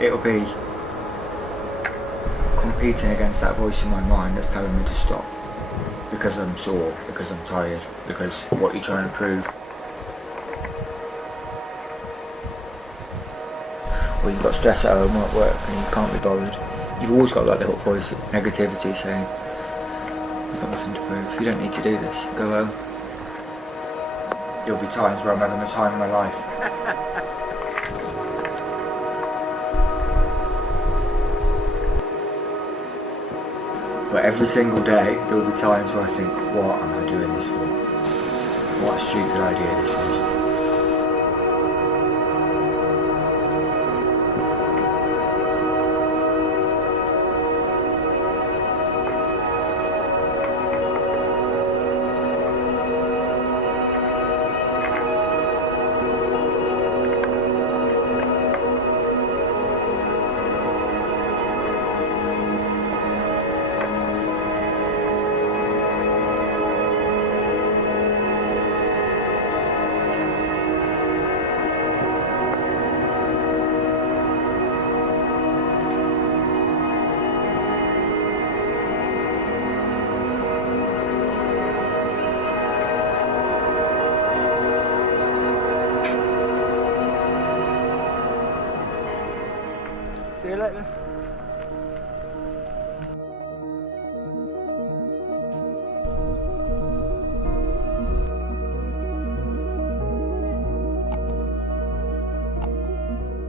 it'll be competing against that voice in my mind that's telling me to stop because I'm sore, because I'm tired, because what you're trying to prove. Or you've got stress at home or at work and you can't be bothered. You've always got that little voice of negativity saying, you've got nothing to prove, you don't need to do this, go home. There'll be times where I'm having the time of my life. But every single day, there will be times where I think, what am I doing this for? What a stupid idea this is. See you later.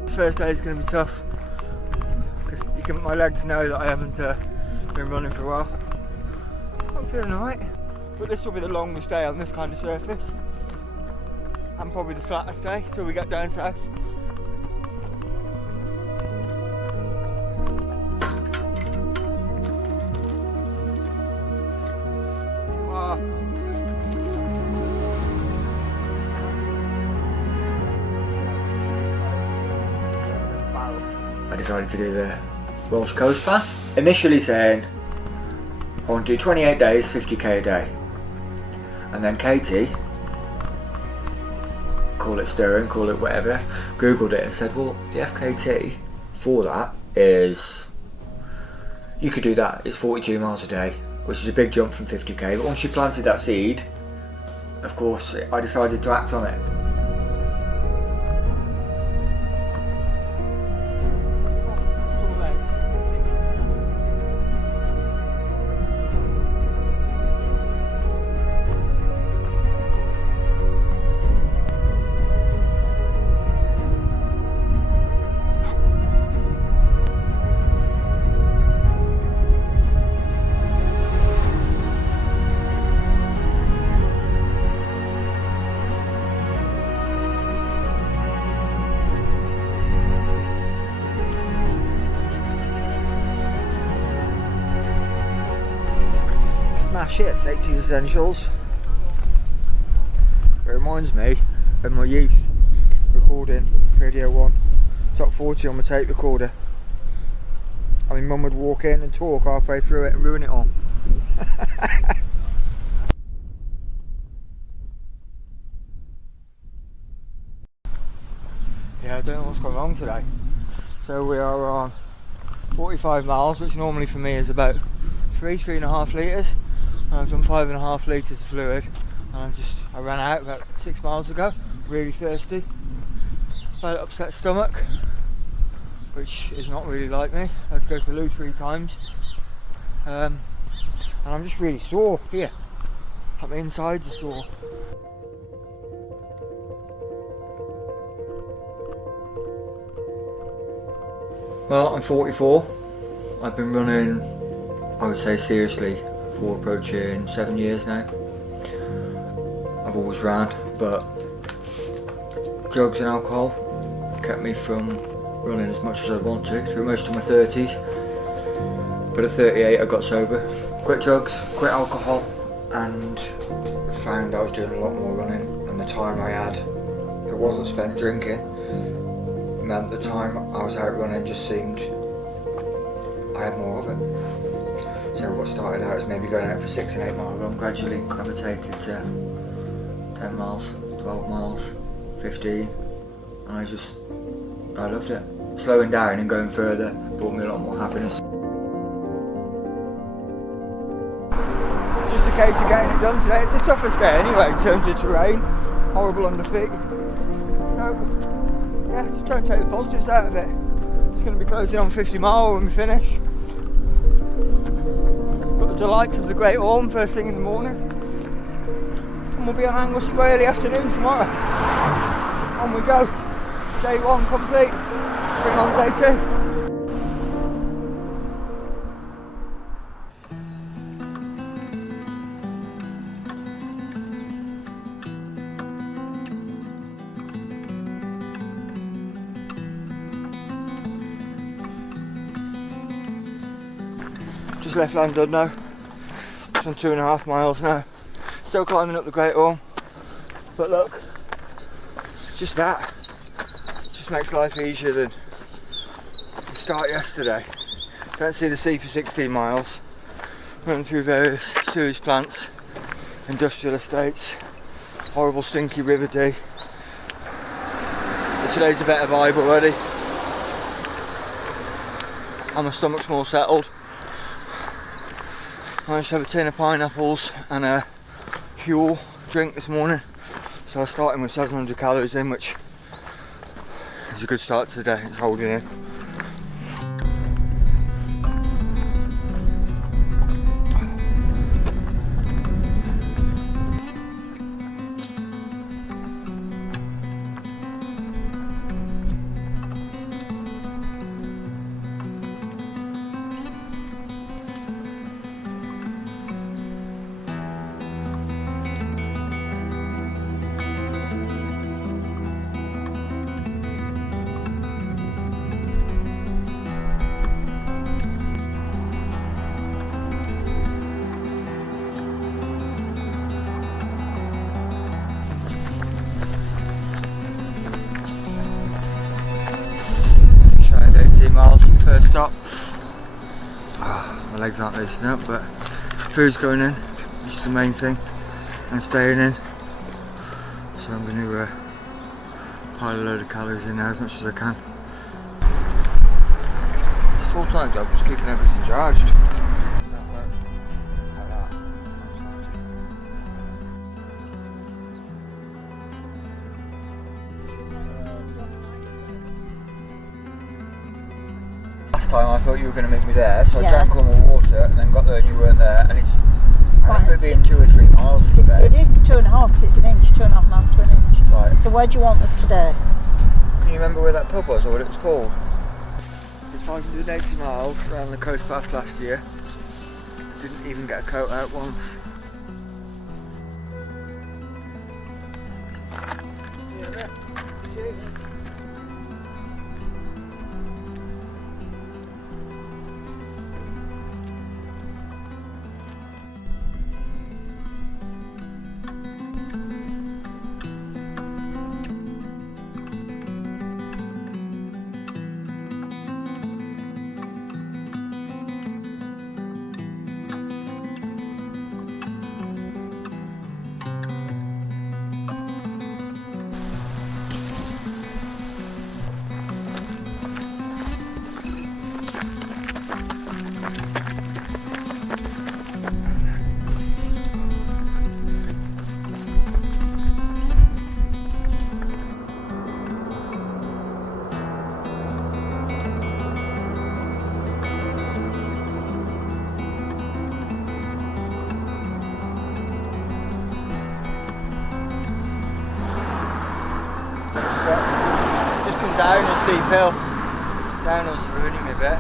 The first day is going to be tough because my legs know that I haven't been running for a while. I'm feeling alright, but this will be the longest day on this kind of surface and probably the flattest day till we get down south. I decided to do the Wales Coast Path. Initially saying I want to do 28 days, 50k a day. And then Katie, call it stirring, call it whatever, googled it and said, well, the FKT for that is, you could do that, it's 42 miles a day, which is a big jump from 50k, but once you planted that seed, of course, I decided to act on it. Smash it, 80s essentials. It reminds me of my youth recording Radio 1 Top 40 on my tape recorder. I mean, Mum would walk in and talk halfway through it and ruin it all. Yeah, I don't know what's gone wrong today. So we are on 45 miles, which normally for me is about 3.5 litres. I've done 5.5 litres of fluid and I ran out about 6 miles ago, really thirsty, slight upset stomach, which is not really like me. I had to go to the loo 3 times and I'm just really sore here, like my insides are sore. Well, I'm 44, I've been running, I would say seriously, for approaching 7 years now. I've always ran, but drugs and alcohol kept me from running as much as I want to through most of my 30s. But at 38 I got sober, quit drugs, quit alcohol, and found I was doing a lot more running, and the time I had that wasn't spent drinking meant the time I was out running just seemed I had more of it. So what started out as maybe going out for 6 and 8 mile run gradually gravitated to 10 miles, 12 miles, 15, and I loved it. slowing down and going further brought me a lot more happiness. Just a case of getting it done today. It's the toughest day anyway in terms of terrain, horrible on the feet. So yeah, just try and take the positives out of it. It's going to be closing on 50 mile when we finish. Got the delights of the Great Orme first thing in the morning. And we'll be on Anglesey Way early afternoon tomorrow. On we go. Day 1 complete. Bring on day 2. Just left Llandudno, just on 2.5 miles now. Still climbing up the Great Orme, but look, just that just makes life easier than the start yesterday. Don't see the sea for 16 miles, running through various sewage plants, industrial estates, horrible stinky River Dee. But today's a better vibe already, and my stomach's more settled. Managed to have a tin of pineapples and a Huel drink this morning, so I was starting with 700 calories in, which is a good start to the day. It's holding in. First stop. My legs aren't loosening up, but food's going in, which is the main thing, and staying in. So I'm going to pile a load of calories in there as much as I can. It's a full-time job, just keeping everything charged. Time I thought you were going to meet me there, so I drank all my water and then got there and you weren't there, and it's I think it'd be in 2 or 3 miles today. It is, it's 2.5 because it's an inch, 2.5 miles to an inch. Right. So where do you want us today? Can you remember where that pub was or what it was called? It's 580 miles around the Coast Path last year. Didn't even get a coat out once. Just come down a steep hill. Downhill's ruining me a bit.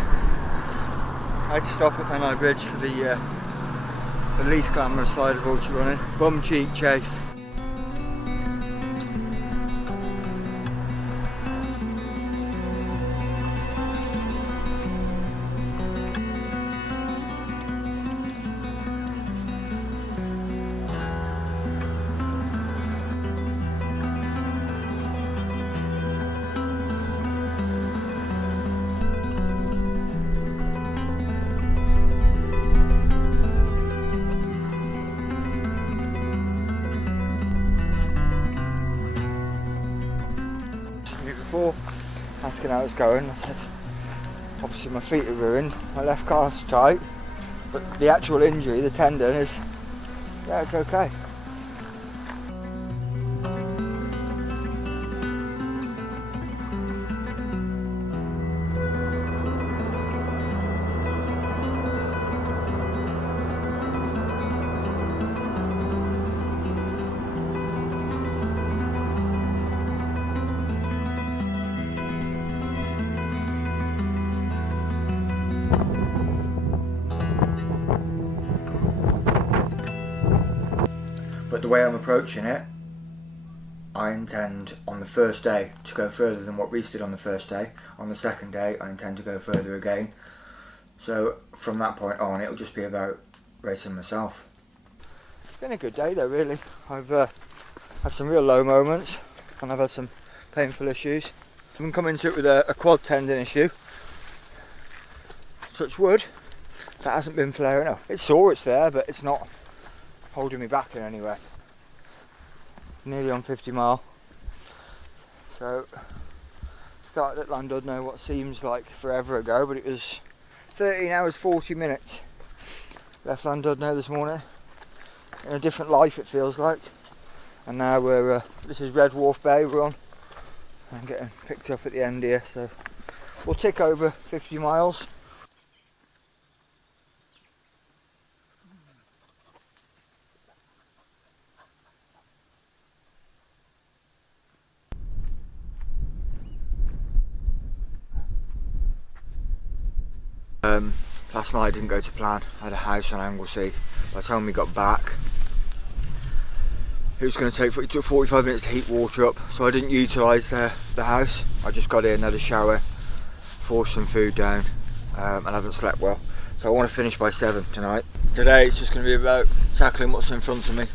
I had to stop at Menai Bridge for the least glamorous side of ultra running. Bum cheek chafe. asking how it's going. I said, obviously my feet are ruined, my left calf's tight, but the actual injury, the tendon, is, yeah, it's okay. But the way I'm approaching it, I intend on the first day to go further than what Reese did on the first day. On the second day, I intend to go further again. So from that point on, it'll just be about racing myself. It's been a good day though, really. I've had some real low moments, and I've had some painful issues. I've been coming to it with a quad tendon issue. Touch wood, that hasn't been flaring up. It's sore, it's there, but it's not holding me back in any way. Nearly on 50 mile. So started at Llandudno what seems like forever ago, but it was 13 hours 40 minutes. Left Llandudno this morning in a different life, it feels like. And now we're this is Red Wharf Bay we're on. I'm getting picked up at the end here, so we'll tick over 50 miles. Last night didn't go to plan. I had a house on Anglesey. By the time we got back, it was going to take 45 minutes to heat water up, so I didn't utilise the house. I just got in, had a shower, forced some food down, and I haven't slept well. So I want to finish by 7 tonight. Today it's just going to be about tackling what's in front of me.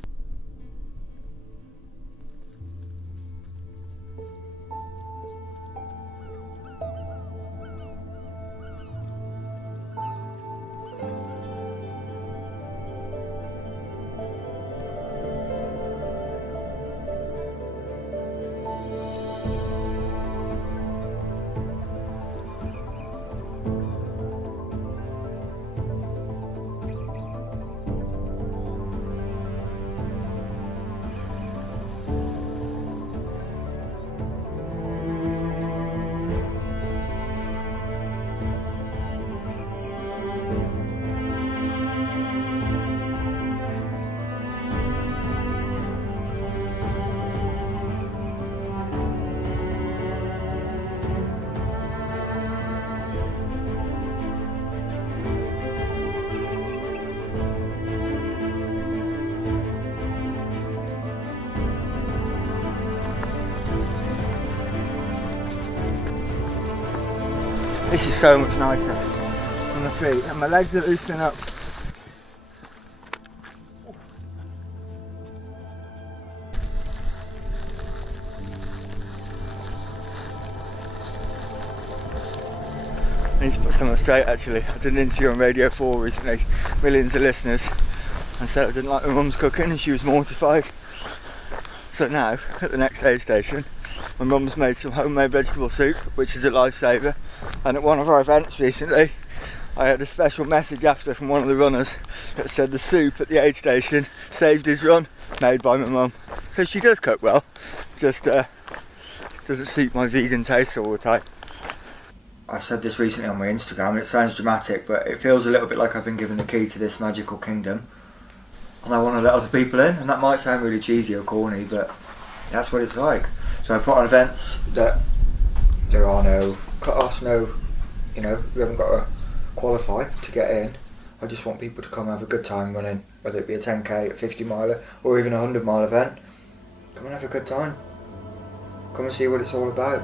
This is so much nicer on the feet, and my legs are loosening up. I need to put something straight actually. I did an interview on Radio 4 recently, millions of listeners, and said I didn't like my mum's cooking and she was mortified. So now, at the next aid station, my mum's made some homemade vegetable soup, which is a lifesaver. And at one of our events recently, I had a special message after from one of the runners that said the soup at the aid station saved his run, made by my mum. So she does cook well, just doesn't suit my vegan taste all the time. I said this recently on my Instagram, and it sounds dramatic, but it feels a little bit like I've been given the key to this magical kingdom, and I want to let other people in. And that might sound really cheesy or corny, but that's what it's like. So I put on events that there are no cut-offs, no, you haven't got to qualify to get in. I just want people to come and have a good time running, whether it be a 10k, a 50 miler, or even a 100 mile event. Come and have a good time. Come and see what it's all about.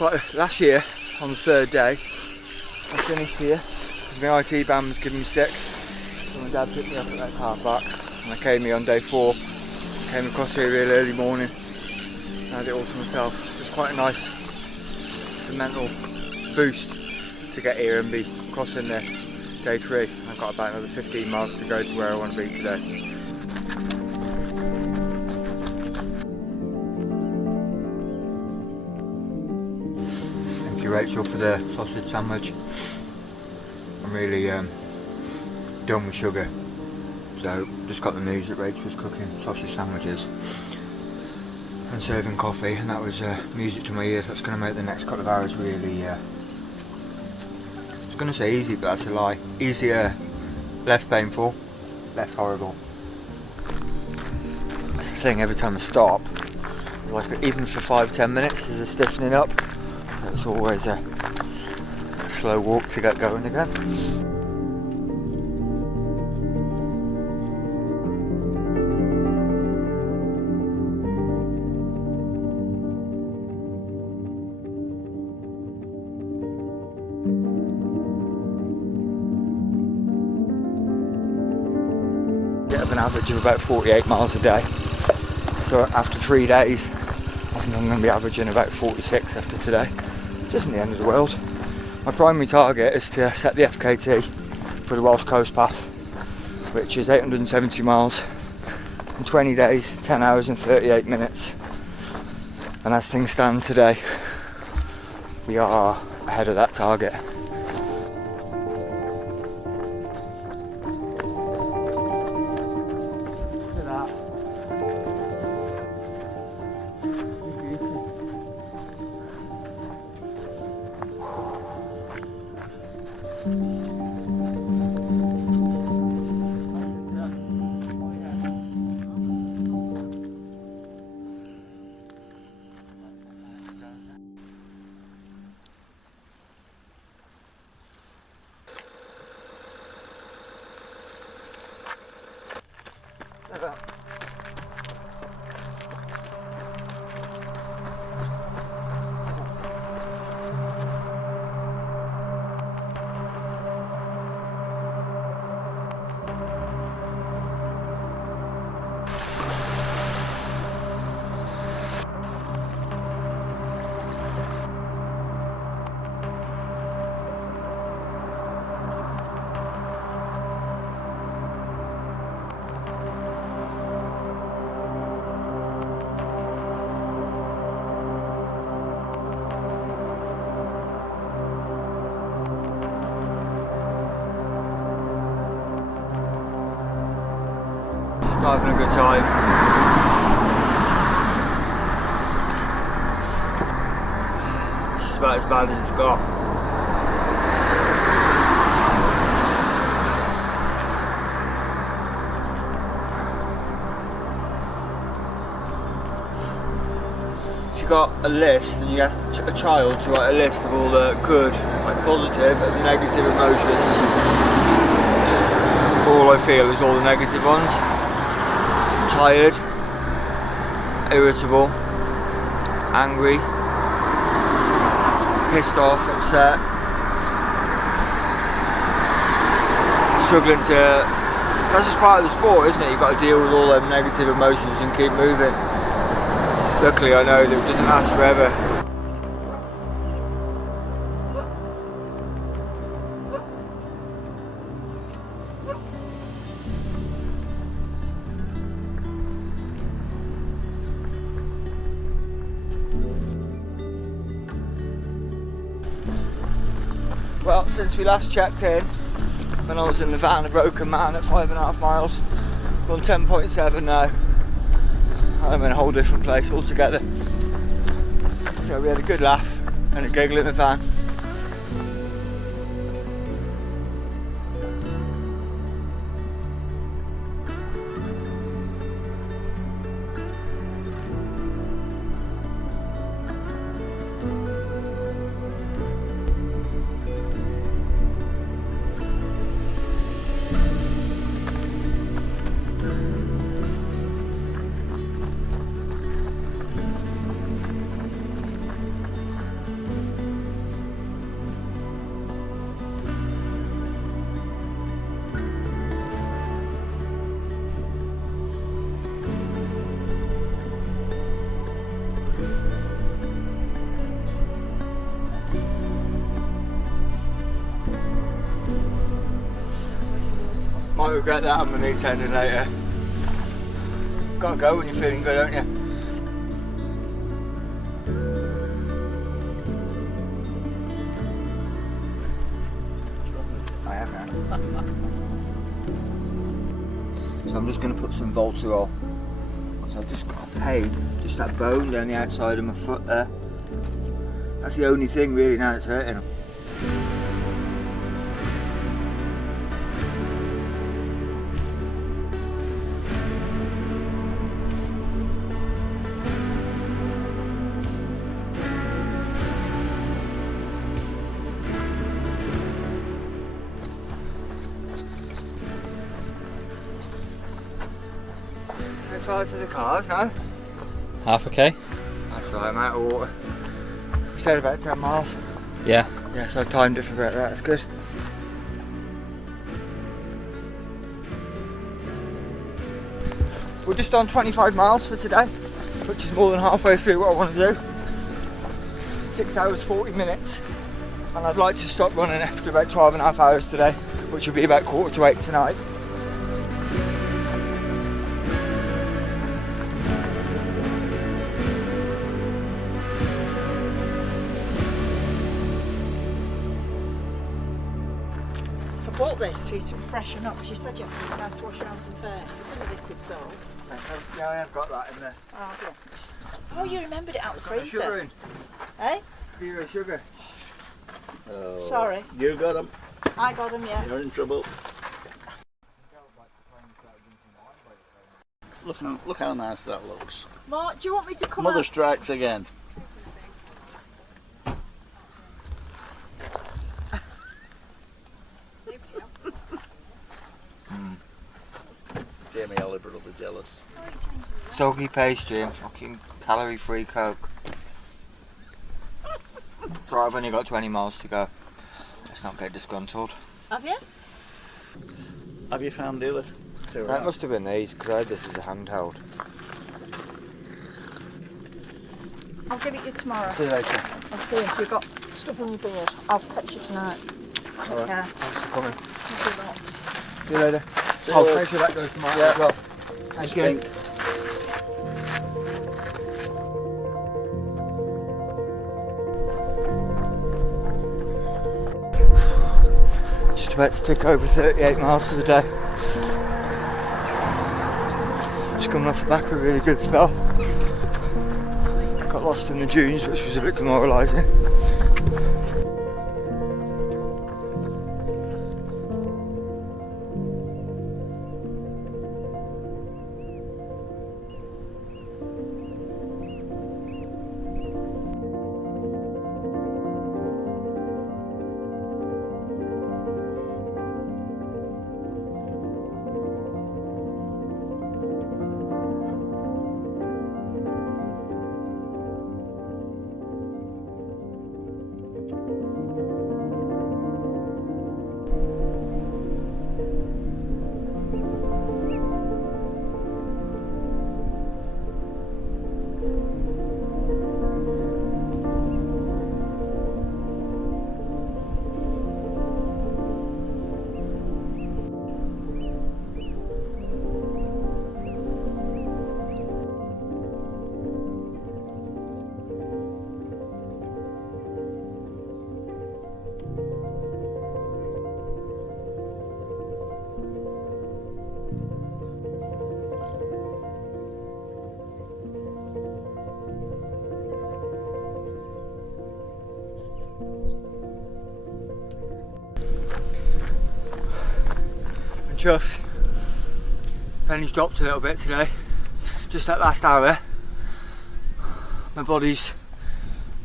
last year on the third day I finished here because my IT band was giving me stick, so my dad picked me up at that car park and I came here on day 4, came across here real early morning and had it all to myself. So it's quite a nice mental boost to get here and be crossing this day 3. I've got about another 15 miles to go to where I want to be today. Rachel for the sausage sandwich. I'm really done with sugar, so just got the news that Rachel was cooking sausage sandwiches and serving coffee, and that was music to my ears. That's going to make the next couple of hours really, I was going to say easy, but that's a lie. Easier, less painful, less horrible. That's the thing, every time I stop, like even for 5-10 minutes there's a stiffening up. It's always a slow walk to get going again. Get an average of about 48 miles a day. So after 3 days, I think I'm going to be averaging about 46 after today. Which isn't the end of the world. My primary target is to set the FKT for the Wales Coast Path, which is 870 miles in 20 days, 10 hours and 38 minutes. And as things stand today, we are ahead of that target. Look at that. Not having a good time. It's about as bad as it's got. If you got a list and you ask a child to write a list of all the good, like positive and negative emotions, all I feel is all the negative ones. Tired, irritable, angry, pissed off, upset, struggling to... That's just part of the sport, isn't it? You've got to deal with all them negative emotions and keep moving. Luckily I know that it doesn't last forever. Well, since we last checked in, when I was in the van, a broken man at 5.5 miles, gone 10.7 now. I'm in a whole different place altogether. So we had a good laugh and a giggle in the van. Might regret that on the knee tendon later. Gotta go when you're feeling good, don't you? I have now. So I'm just going to put some Voltarol, because I've just got a pain, just that bone down the outside of my foot there. That's the only thing really now that's hurting. How far to the cars now? Half okay? That's right, I'm out of water. We said about 10 miles. Yeah. Yeah, so I timed it for about that, that's good. We're just on 25 miles for today, which is more than halfway through what I want to do. 6 hours 40 minutes, and I'd like to stop running after about 12.5 hours today, which will be about 7:45 tonight. I bought this for you to freshen up, because you said yesterday it's nice to wash your hands and face. It's only liquid soap. Yeah, I have got that in there. Oh, good. Oh, you remembered it out of the Got the sugar freezer. in. Eh? 0 sugar. Sorry. You got them. I got them, yeah. You're in trouble. Look how nice that looks. Mark, do you want me to come Mother out? strikes again. Jamie Oliver will be jealous. Soggy pastry and fucking calorie-free Coke. So I've only got 20 miles to go. Let's not get disgruntled. Have you? Have you found the other two? That must have been these, because I had this as a handheld. I'll give it you tomorrow. See you later. I'll see if you've got stuff on your beard. I'll catch you tonight. Take Alright, care. thanks for coming. Thank you lots. See you later. See you Oh, later. make sure that goes tomorrow Yeah. as well. Thank you. Pink. Just about to tick over 38 miles for the day. Just coming off the back of a really good spell. Got lost in the dunes, which was a bit demoralising. Chuffed. Penny's dropped a little bit today. Just that last hour, my body's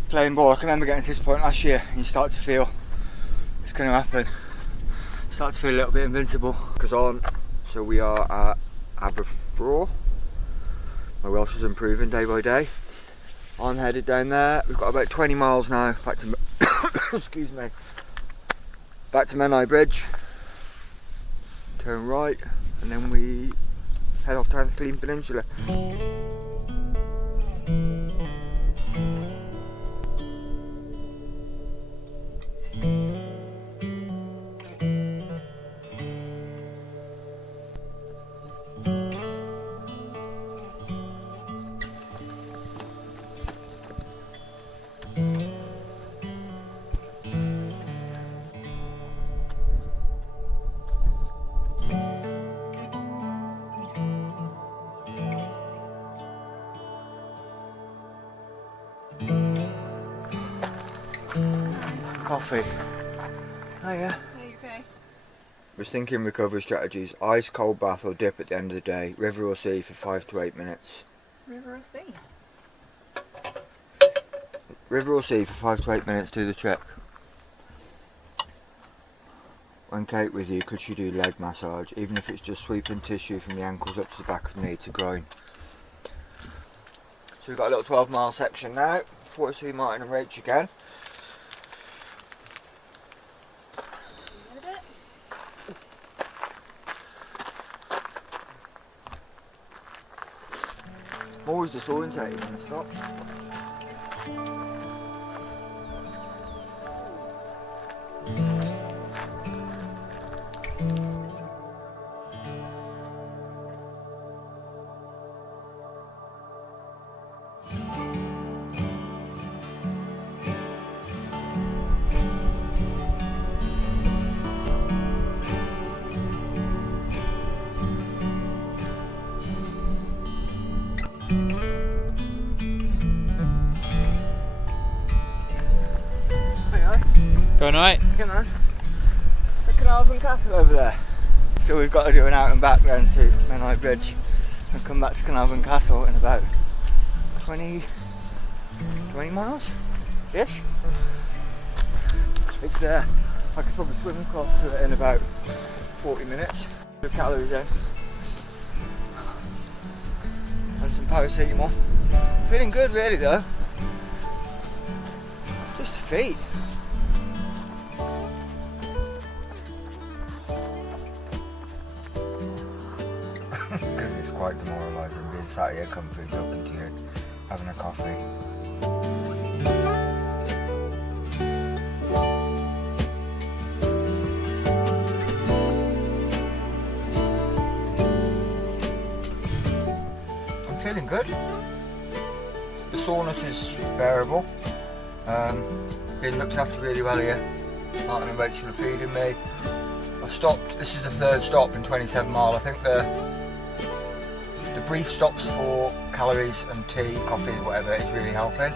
playing ball. I can remember getting to this point last year and you start to feel it's going to happen. Start to feel a little bit invincible. Goes on. So we are at Aberfraw. My Welsh is improving day by day. I'm headed down there. We've got about 20 miles now back to excuse me. Back to Menai Bridge. Turn right, and then we head off down the Clew Peninsula. coffee. Hiya. Are you okay? Was thinking recovery strategies: ice, cold bath or dip at the end of the day, river or sea for 5 to 8 minutes. River or sea? River or sea for 5 to 8 minutes, do the trick. When Kate with you, could she do leg massage, even if it's just sweeping tissue from the ankles up to the back of the knee to groin? So we've got a little 12-mile section now, before we see Martin and Rach again. I'm always disorientated when I stop. Going alright? Come on. The Carnarvon Castle over there. So we've got to do an out and back then to Menai Bridge and come back to Carnarvon Castle in about 20 miles ish. It's there. I could probably swim across to it in about 40 minutes. The calories in. And some paracetamol. Feeling good really though. Just the feet. Because it's quite demoralising being sat here comfy talking to you, having a coffee. I'm feeling good. The soreness is bearable. Being looked after really well here. Martin and Rachel are feeding me. I've stopped, this is the third stop in 27 mile. I think the brief stops for calories and tea, coffee, whatever is really helping.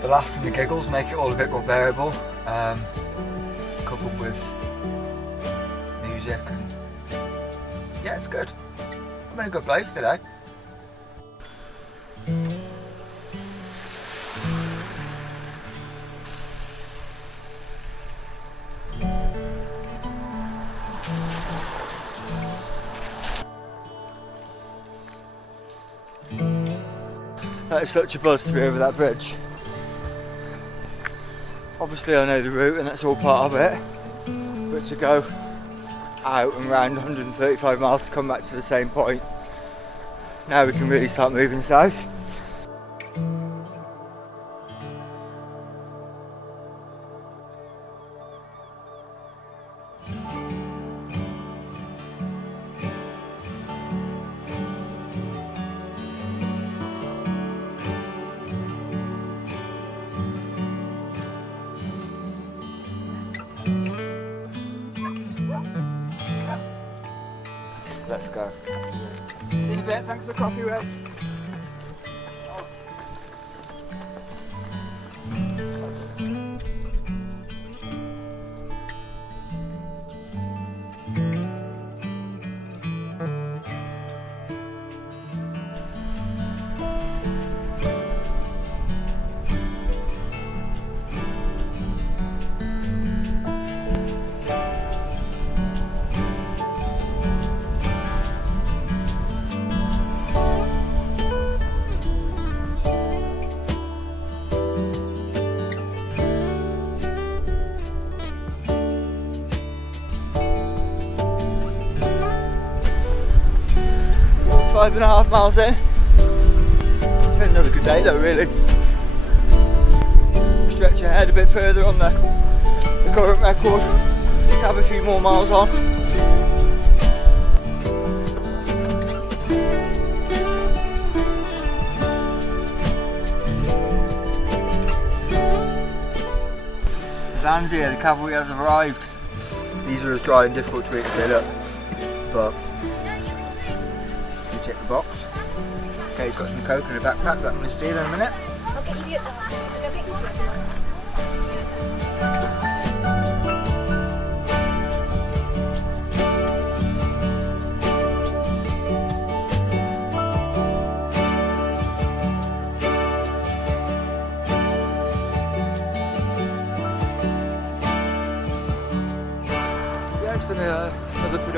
The laughs and the giggles make it all a bit more bearable, coupled with music and yeah, it's good. I'm in a good place today. That is such a buzz to be over that bridge. Obviously I know the route and that's all part of it, but to go out and round 135 miles to come back to the same point, now we can really start moving south. Let's go. See you in a bit, thanks for the coffee, Ray. Five and a half miles in. It's been another good day though, really. Stretching ahead a bit further on the current record to have a few more miles on. The van's here, the cavalry has arrived. These are as dry and difficult to eat as they look, but check the box. Okay, he's got some coke in a backpack that I'm going to steal in a minute. I'll get you the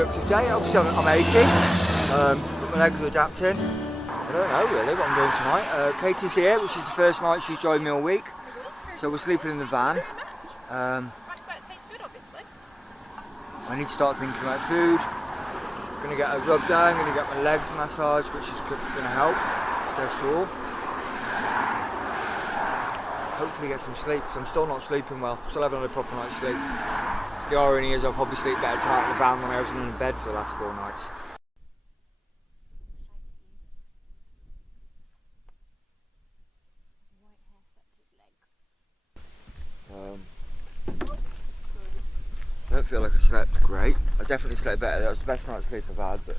productive day. Obviously I'm aching, but my legs are adapting. I don't know really what I'm doing tonight. Katie's here, which is the first night she's joined me all week. So we're sleeping in the van. I need to start thinking about food. I'm going to get a rub down, I'm going to get my legs massaged, which is going to help, because they're sore. Hopefully get some sleep, because I'm still not sleeping well. Still haven't had a proper night's sleep. The irony is I'll probably sleep better tonight in the van than I was in bed for the last 4 nights. I don't feel like I slept great. I definitely slept better. That was the best night's sleep I've had, but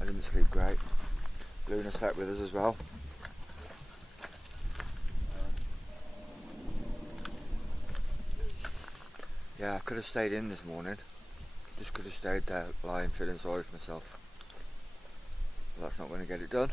I didn't sleep great. Luna slept with us as well. Yeah, I could have stayed in this morning. Just could have stayed there lying feeling sorry for myself. But that's not going to get it done.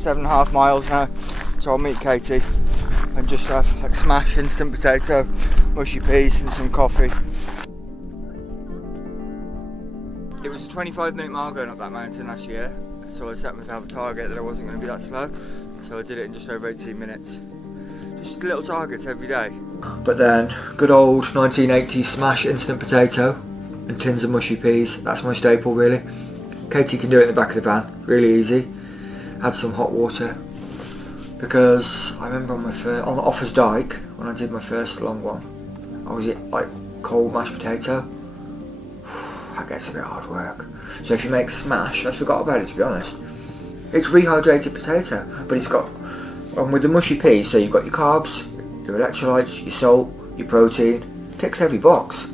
Seven and a half miles now, so I'll meet Katie and just have like smash instant potato, mushy peas and some coffee. It was a 25-minute mile going up that mountain last year, so I set myself a target that I wasn't going to be that slow, so I did it in just over 18 minutes. Just little targets every day. But then, good old 1980s smash instant potato and tins of mushy peas, that's my staple really. Katie can do it in the back of the van, really easy. Add some hot water, because I remember on the Offas Dyke, when I did my first long one, I was like cold mashed potato. That gets a bit hard work. So if you make smash, I forgot about it to be honest. It's rehydrated potato, but it's got, with the mushy peas, so you've got your carbs, your electrolytes, your salt, your protein, ticks every box.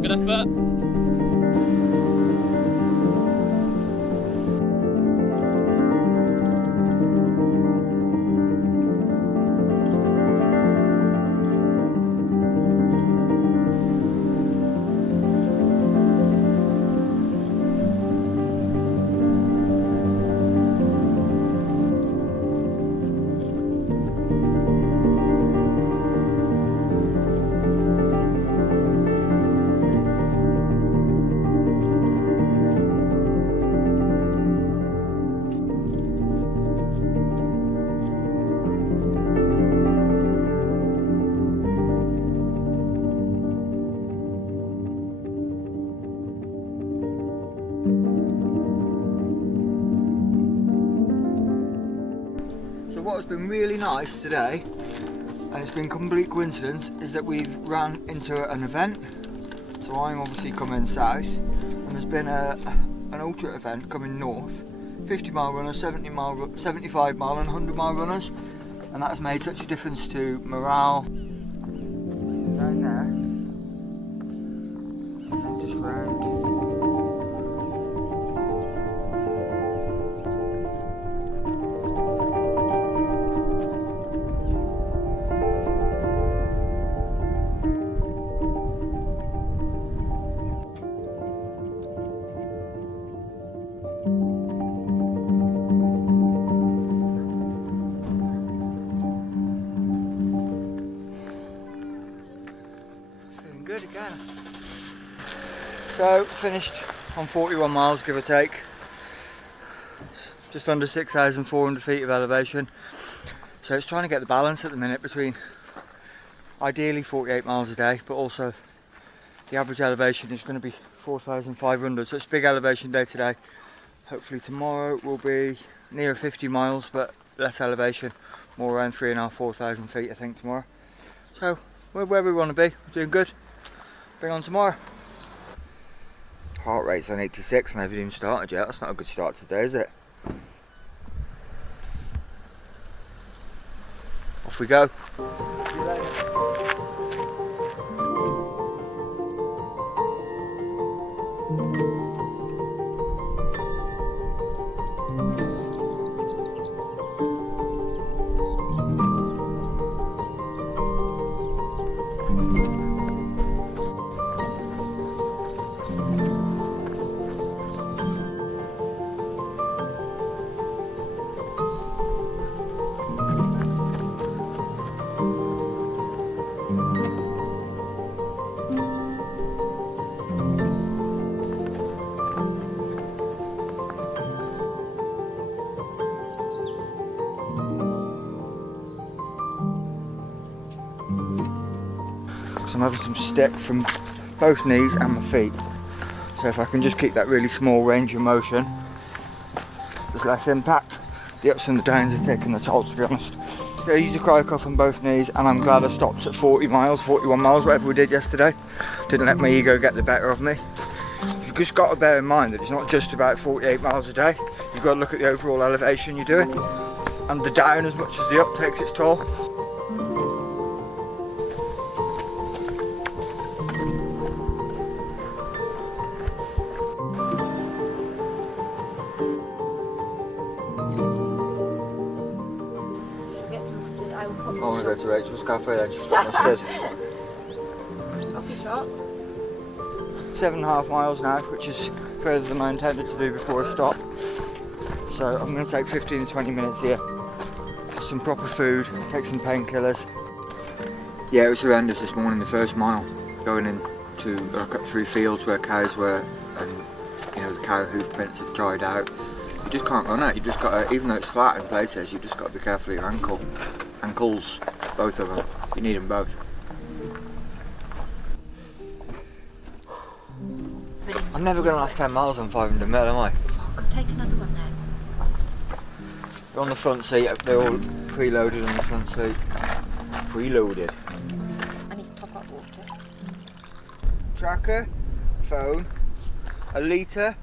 Good effort. So what has been really nice today, and it's been complete coincidence, is that we've ran into an event. So I'm obviously coming south, and there's been an ultra event coming north. 50 mile runners, 75 mile and 100 mile runners, and that has made such a difference to morale. Down there, and just round. Good again. So finished on 41 miles, give or take. It's just under 6,400 feet of elevation. So it's trying to get the balance at the minute between ideally 48 miles a day, but also the average elevation is going to be 4,500. So it's a big elevation day today. Hopefully tomorrow will be near 50 miles, but less elevation, more around 3,500 to 4,000 feet I think tomorrow. So we're where we want to be, we're doing good. Bring on tomorrow. Heart rate's on 86 and I haven't even started yet. That's not a good start today, is it? Off we go. See you later. I'm having some stick from both knees and my feet, so if I can just keep that really small range of motion, there's less impact. The ups and the downs is taking the toll, to be honest. I used a cry cuff on both knees, and I'm glad I stopped at 40 miles, 41 miles, whatever we did yesterday. Didn't let my ego get the better of me. You've just got to bear in mind that it's not just about 48 miles a day. You've got to look at the overall elevation you're doing, and the down as much as the up takes its toll. I want to go to Rachel's cafe then, she's got mustard. Coffee shop. 7.5 miles now, which is further than I intended to do before I stop. So I'm going to take 15 to 20 minutes here. Some proper food, take some painkillers. Yeah, it was horrendous this morning, the first mile. Going through fields where cows were, and you know, the cow hoof prints have dried out. You just can't run it, you just got to, even though it's flat in places, you just got to be careful of your ankles, both of them. You need them both. I'm never going to last 10 miles on 500 mil, am I? Take another one then. They're on the front seat, they're all preloaded on the front seat. Preloaded. I need to top up water. Tracker, phone, a litre,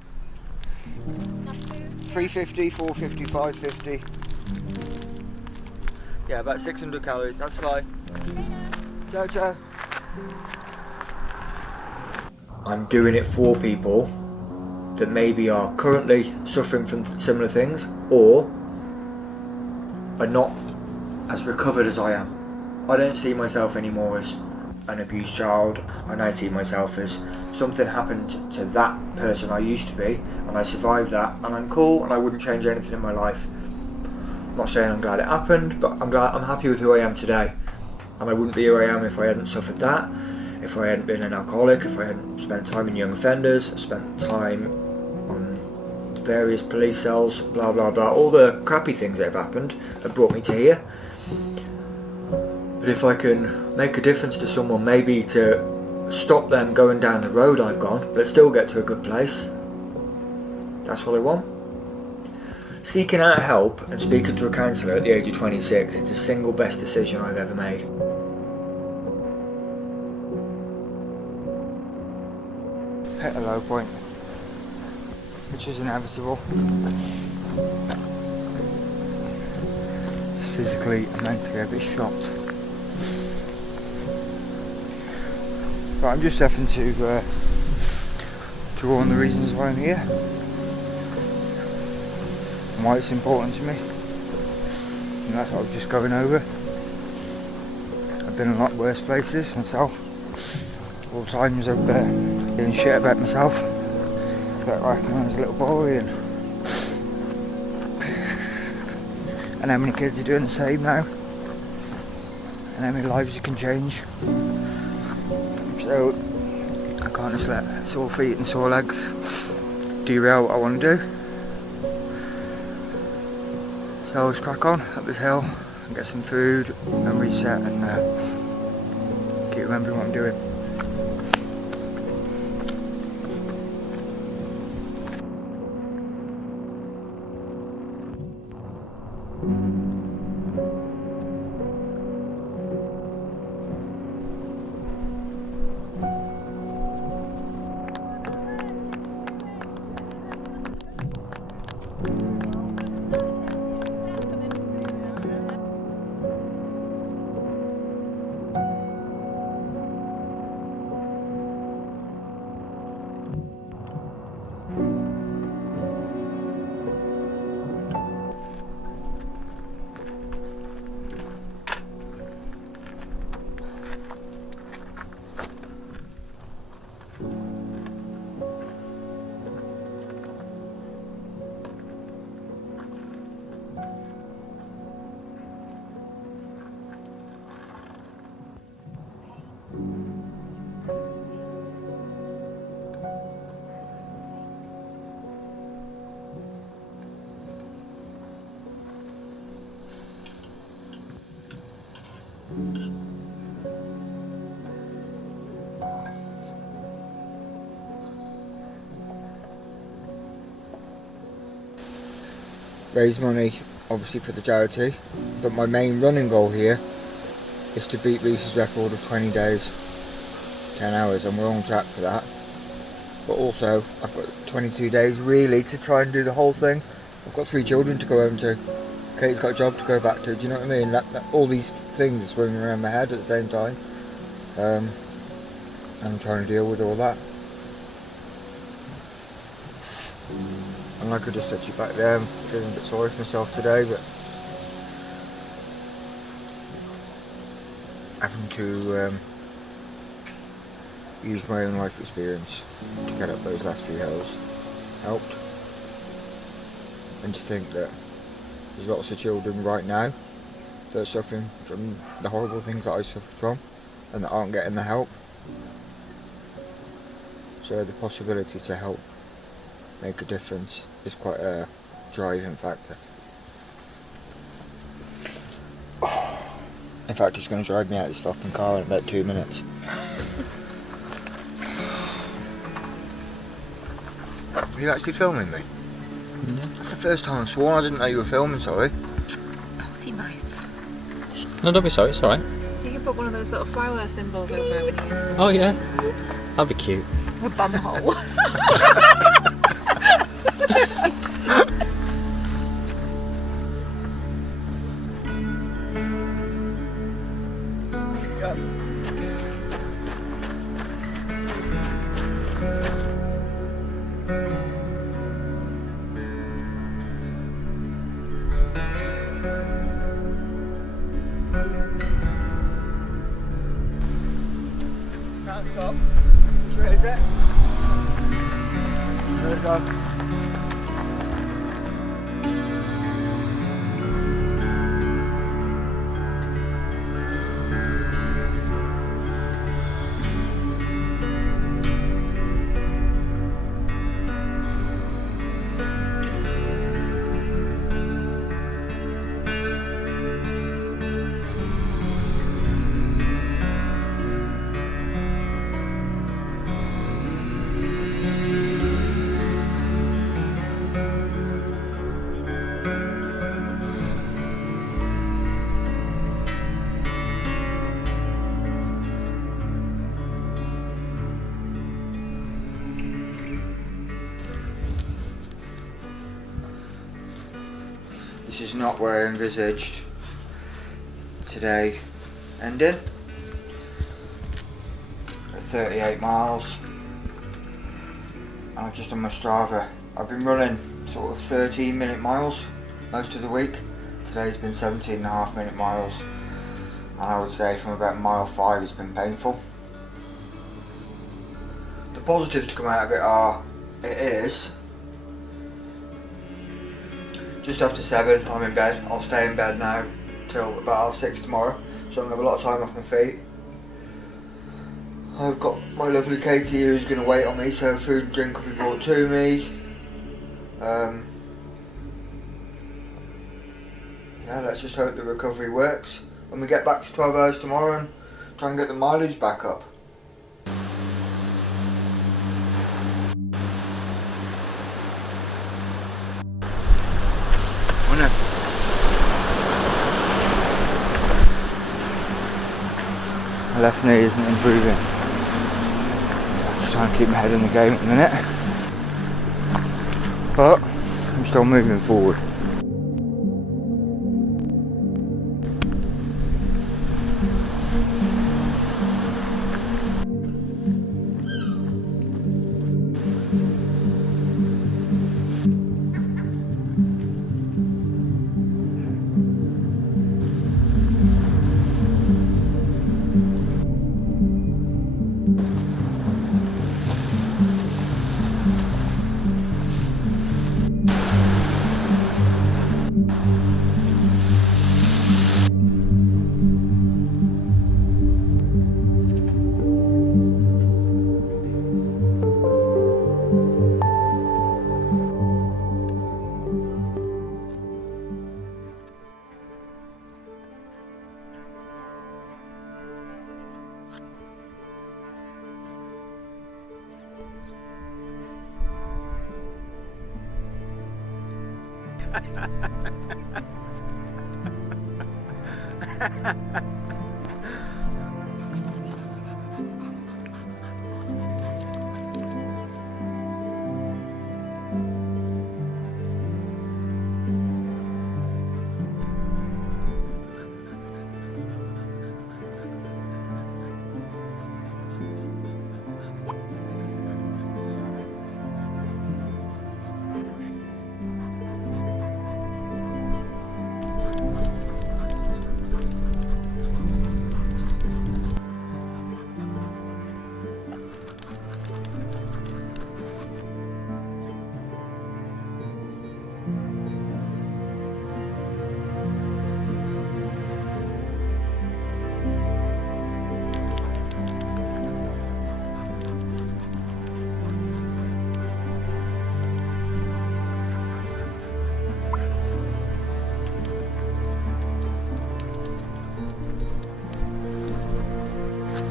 350, 450, 550. Yeah, about 600 calories, that's fine. Ciao, ciao. I'm doing it for people that maybe are currently suffering from similar things or are not as recovered as I am. I don't see myself anymore as an abused child. I now see myself as something happened to that person I used to be, and I survived that, and I'm cool, and I wouldn't change anything in my life. I'm not saying I'm glad it happened, but I'm happy with who I am today, and I wouldn't be who I am if I hadn't suffered that, if I hadn't been an alcoholic, if I hadn't spent time in young offenders, spent time on various police cells, blah blah blah. All the crappy things that have happened have brought me to here. But if I can make a difference to someone, maybe to stop them going down the road I've gone, but still get to a good place, that's what I want. Seeking out help and speaking to a counsellor at the age of 26 is the single best decision I've ever made. low point, which is inevitable. It's physically and mentally a bit shocked. But I'm just having to draw on the reasons why I'm here and why it's important to me. And that's what I'm just going over. I've been in a lot worse places myself. All the times I've doing shit about myself. Like when I was a little boy and how many kids are doing the same now. And how many lives you can change. So I can't just let sore feet and sore legs derail what I want to do. So I'll just crack on up this hill and get some food and reset and keep remembering what I'm doing. Raise money obviously for the charity, but my main running goal here is to beat Reese's record of 20 days, 10 hours, and we're on track for that. But also I've got 22 days really to try and do the whole thing. I've got 3 children to go home to. Kate's got a job to go back to, do you know what I mean? That all these things are swimming around my head at the same time. And I'm trying to deal with all that. And I could have said you back there, I'm feeling a bit sorry for myself today, but having to use my own life experience to get up those last few hills helped. And to think that there's lots of children right now that are suffering from the horrible things that I suffered from and that aren't getting the help. So the possibility to help make a difference is quite a driving factor. In fact, it's going to drive me out of this fucking car in about 2 minutes. Are you actually filming me? Yeah. That's the first time I've sworn I didn't know you were filming, sorry. Potty knife. No, don't be sorry, it's alright. You can put one of those little flower symbols over here. Oh yeah, that'd be cute. A bum hole. Can't stop. Which way is it? There we go. this is not where I envisaged today ending. At 38 miles. I'm just on my Strava. I've been running sort of 13-minute miles most of the week. Today's been 17.5-minute miles, and I would say from about mile 5 it's been painful. The positives to come out of it are, it is just after 7, I'm in bed. I'll stay in bed now till about 6 tomorrow, so I'm going to have a lot of time off my feet. I've got my lovely Katie who's going to wait on me, so food and drink will be brought to me. Yeah, let's just hope the recovery works when we get back to 12 hours tomorrow and try and get the mileage back up. Oh no. My left knee isn't improving. I'm just trying to keep my head in the game at the minute. But I'm still moving forward.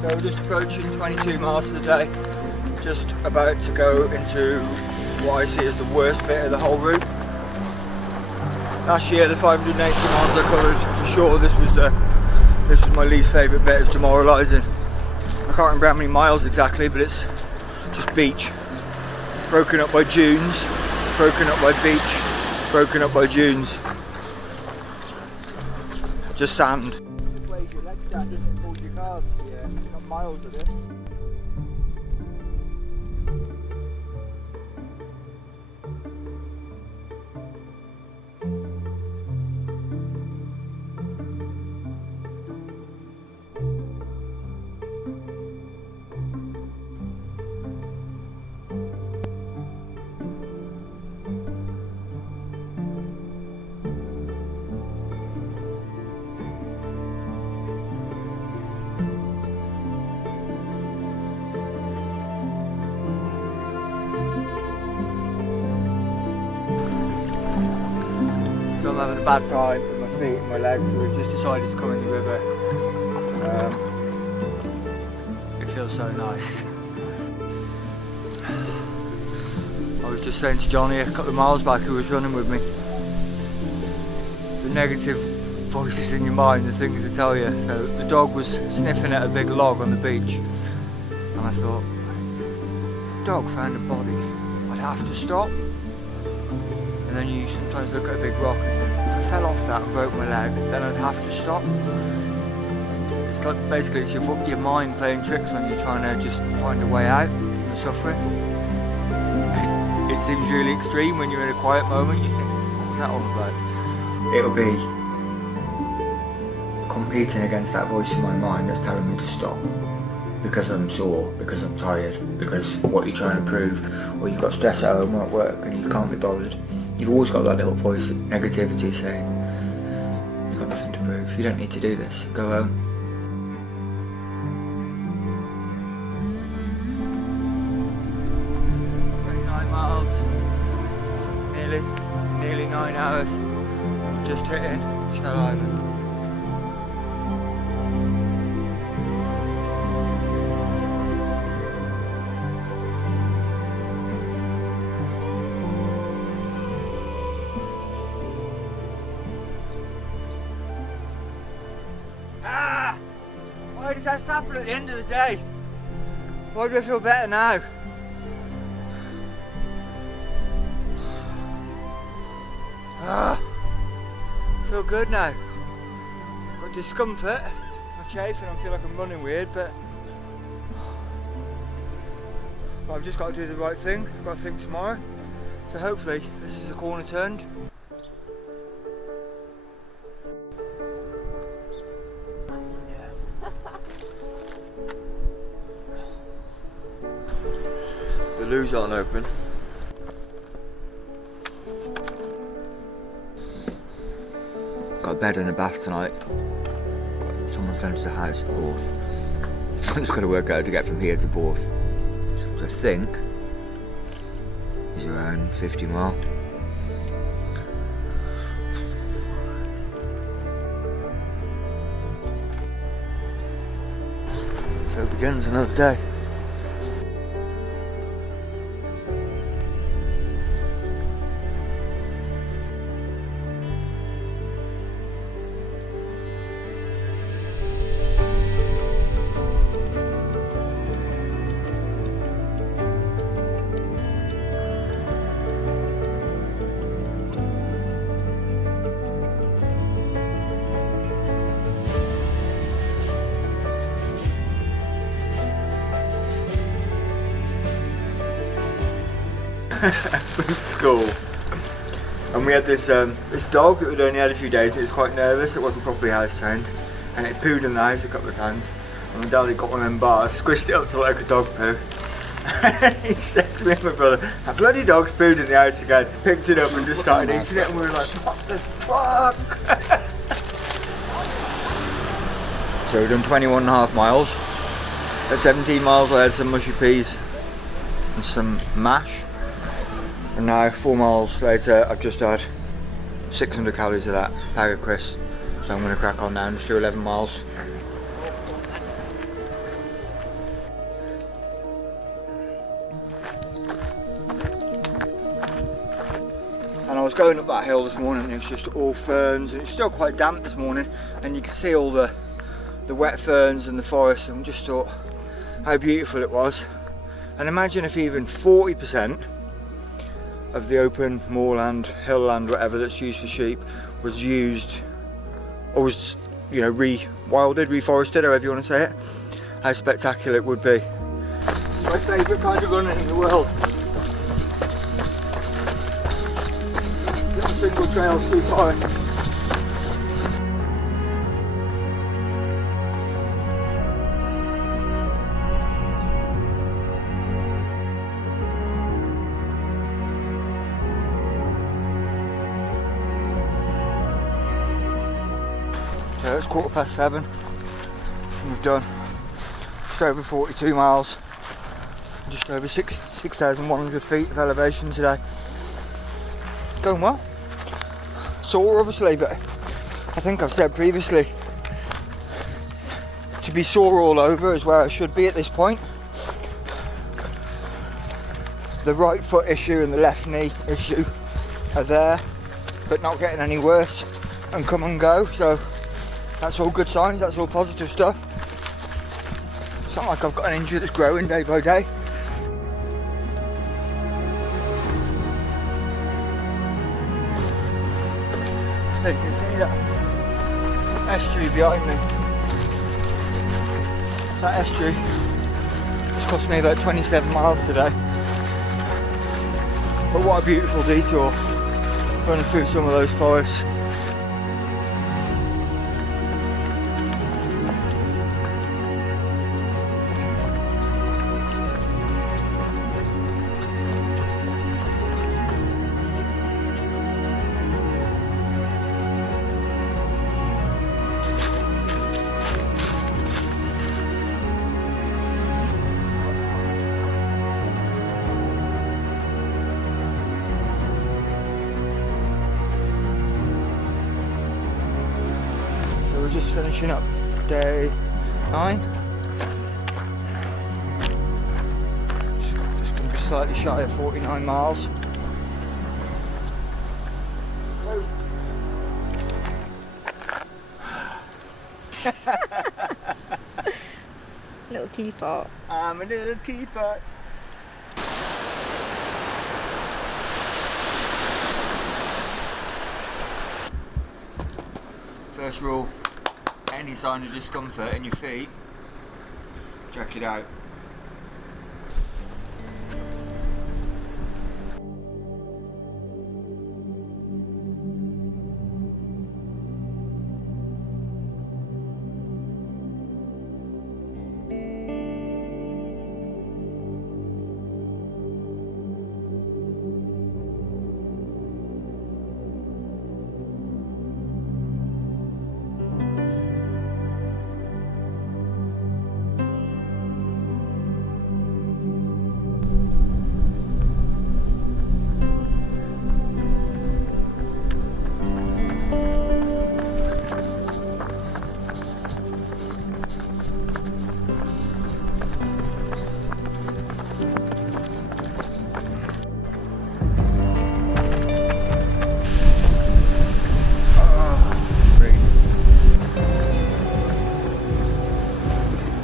So we're just approaching 22 miles of the day, just about to go into what I see as the worst bit of the whole route. Last year the 580 miles I covered, for sure this was my least favourite bit. It's demoralising. I can't remember how many miles exactly, but it's just beach, broken up by dunes, broken up by beach, broken up by dunes. Just sand. Just weighs your legs down, doesn't it? Pulls your calves. Yeah, got miles of this. So I'm having a bad time with my feet and my legs, so we've just decided to come in the river. It feels so nice. I was just saying to Johnny a couple of miles back, who was running with me, the negative voices in your mind, the things they tell you. So the dog was sniffing at a big log on the beach, and I thought, dog found a body, I'd have to stop. And then you sometimes look at a big rock and think, for fell off that and broke my leg, then I'd have to stop. It's like basically it's your mind playing tricks on you, trying to just find a way out from the suffering. It seems really extreme when you're in a quiet moment. You think, what was that all about? It'll be competing against that voice in my mind that's telling me to stop. Because I'm sore, because I'm tired, because what you're trying to prove, or you've got stress at home or at work and you can't be bothered. You've always got that little voice of negativity saying, you've got nothing to prove, you don't need to do this, go home. 29 miles, nearly 9 hours, just hitting Shell Island. Why does that happen at the end of the day? Why do I feel better now? I feel good now. Got discomfort, I'm chafing, I feel like I'm running weird, but I've just got to do the right thing. I've got to think tomorrow. So hopefully this is a corner turned. The loos aren't open. Got a bed and a bath tonight. Someone's going to the house at Borth. I'm just going to work out to get from here to Borth, which I think is around 50 miles. So begins another day. From school, and we had this dog that we'd only had a few days, and it was quite nervous. It wasn't properly house trained, and it pooed in the house a couple of times. And my dad had got one of them bars, squished it up to like a dog poo. And he said to me and my brother, "That bloody dog's pooed in the house again." Picked it up and just started eating it, and we were like, "What the fuck?" So we've done 21.5 miles. At 17 miles, I had some mushy peas and some mash. And now, 4 miles later, I've just had 600 calories of that bag of crisps. So I'm going to crack on now and just do 11 miles. And I was going up that hill this morning and it's just all ferns, and it's still quite damp this morning, and you can see all the wet ferns and the forest, and just thought how beautiful it was. And imagine if even 40% of the open moorland, hill land, whatever that's used for sheep was used, or was, you know, re-wilded, reforested, however you want to say it, how spectacular it would be. It's my favourite kind of running in the world. Little single trails through forest. So it's 7:15 and we've done just over 42 miles, just over 6,100 feet of elevation today. Going well. Sore obviously, but I think I've said previously, to be sore all over is where I should be at this point. The right foot issue and the left knee issue are there, but not getting any worse and come and go, so that's all good signs, that's all positive stuff. It's not like I've got an injury that's growing day by day. so you can see that estuary behind me. That estuary has cost me about 27 miles today. But what a beautiful detour, running through some of those forests. Just finishing up day 9. Just going to be slightly shy of 49 miles. Little teapot. I'm a little teapot. First rule. Any sign of discomfort in your feet, check it out.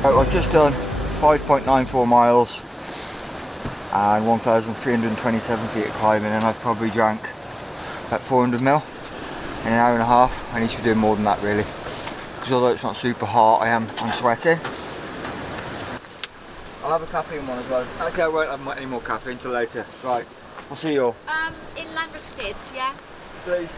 I've just done 5.94 miles and 1,327 feet of climbing, and I've probably drank about 400 ml in an hour and a half. I need to be doing more than that really, because although it's not super hot, I'm sweating. I'll have a caffeine one as well. Actually I won't have any more caffeine until later. Right, I'll see you all. In Langrestead, yeah? Please.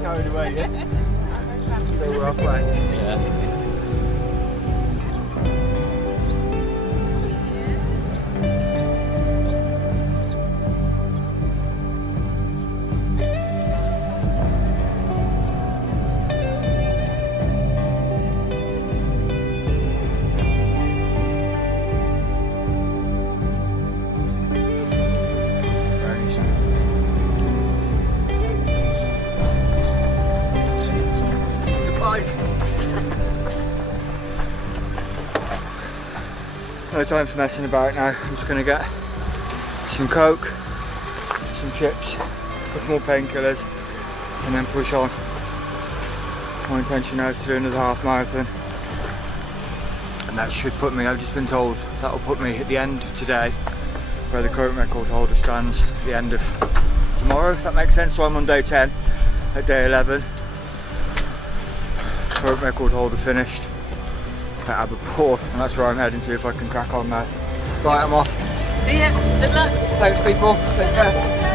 Carried away, yeah? So we're halfway. Yeah. No time for messing about now. I'm just going to get some Coke, some chips, a couple more painkillers, and then push on. My intention now is to do another half marathon, and that should put me, I've just been told, that will put me at the end of today, where the current record holder stands at the end of tomorrow, if that makes sense. So I'm on day 10, at day 11. Current record holder finished at Borth, and that's where I'm heading to if I can crack on now. Right, I'm off. See ya. Good luck. Thanks people. Take care.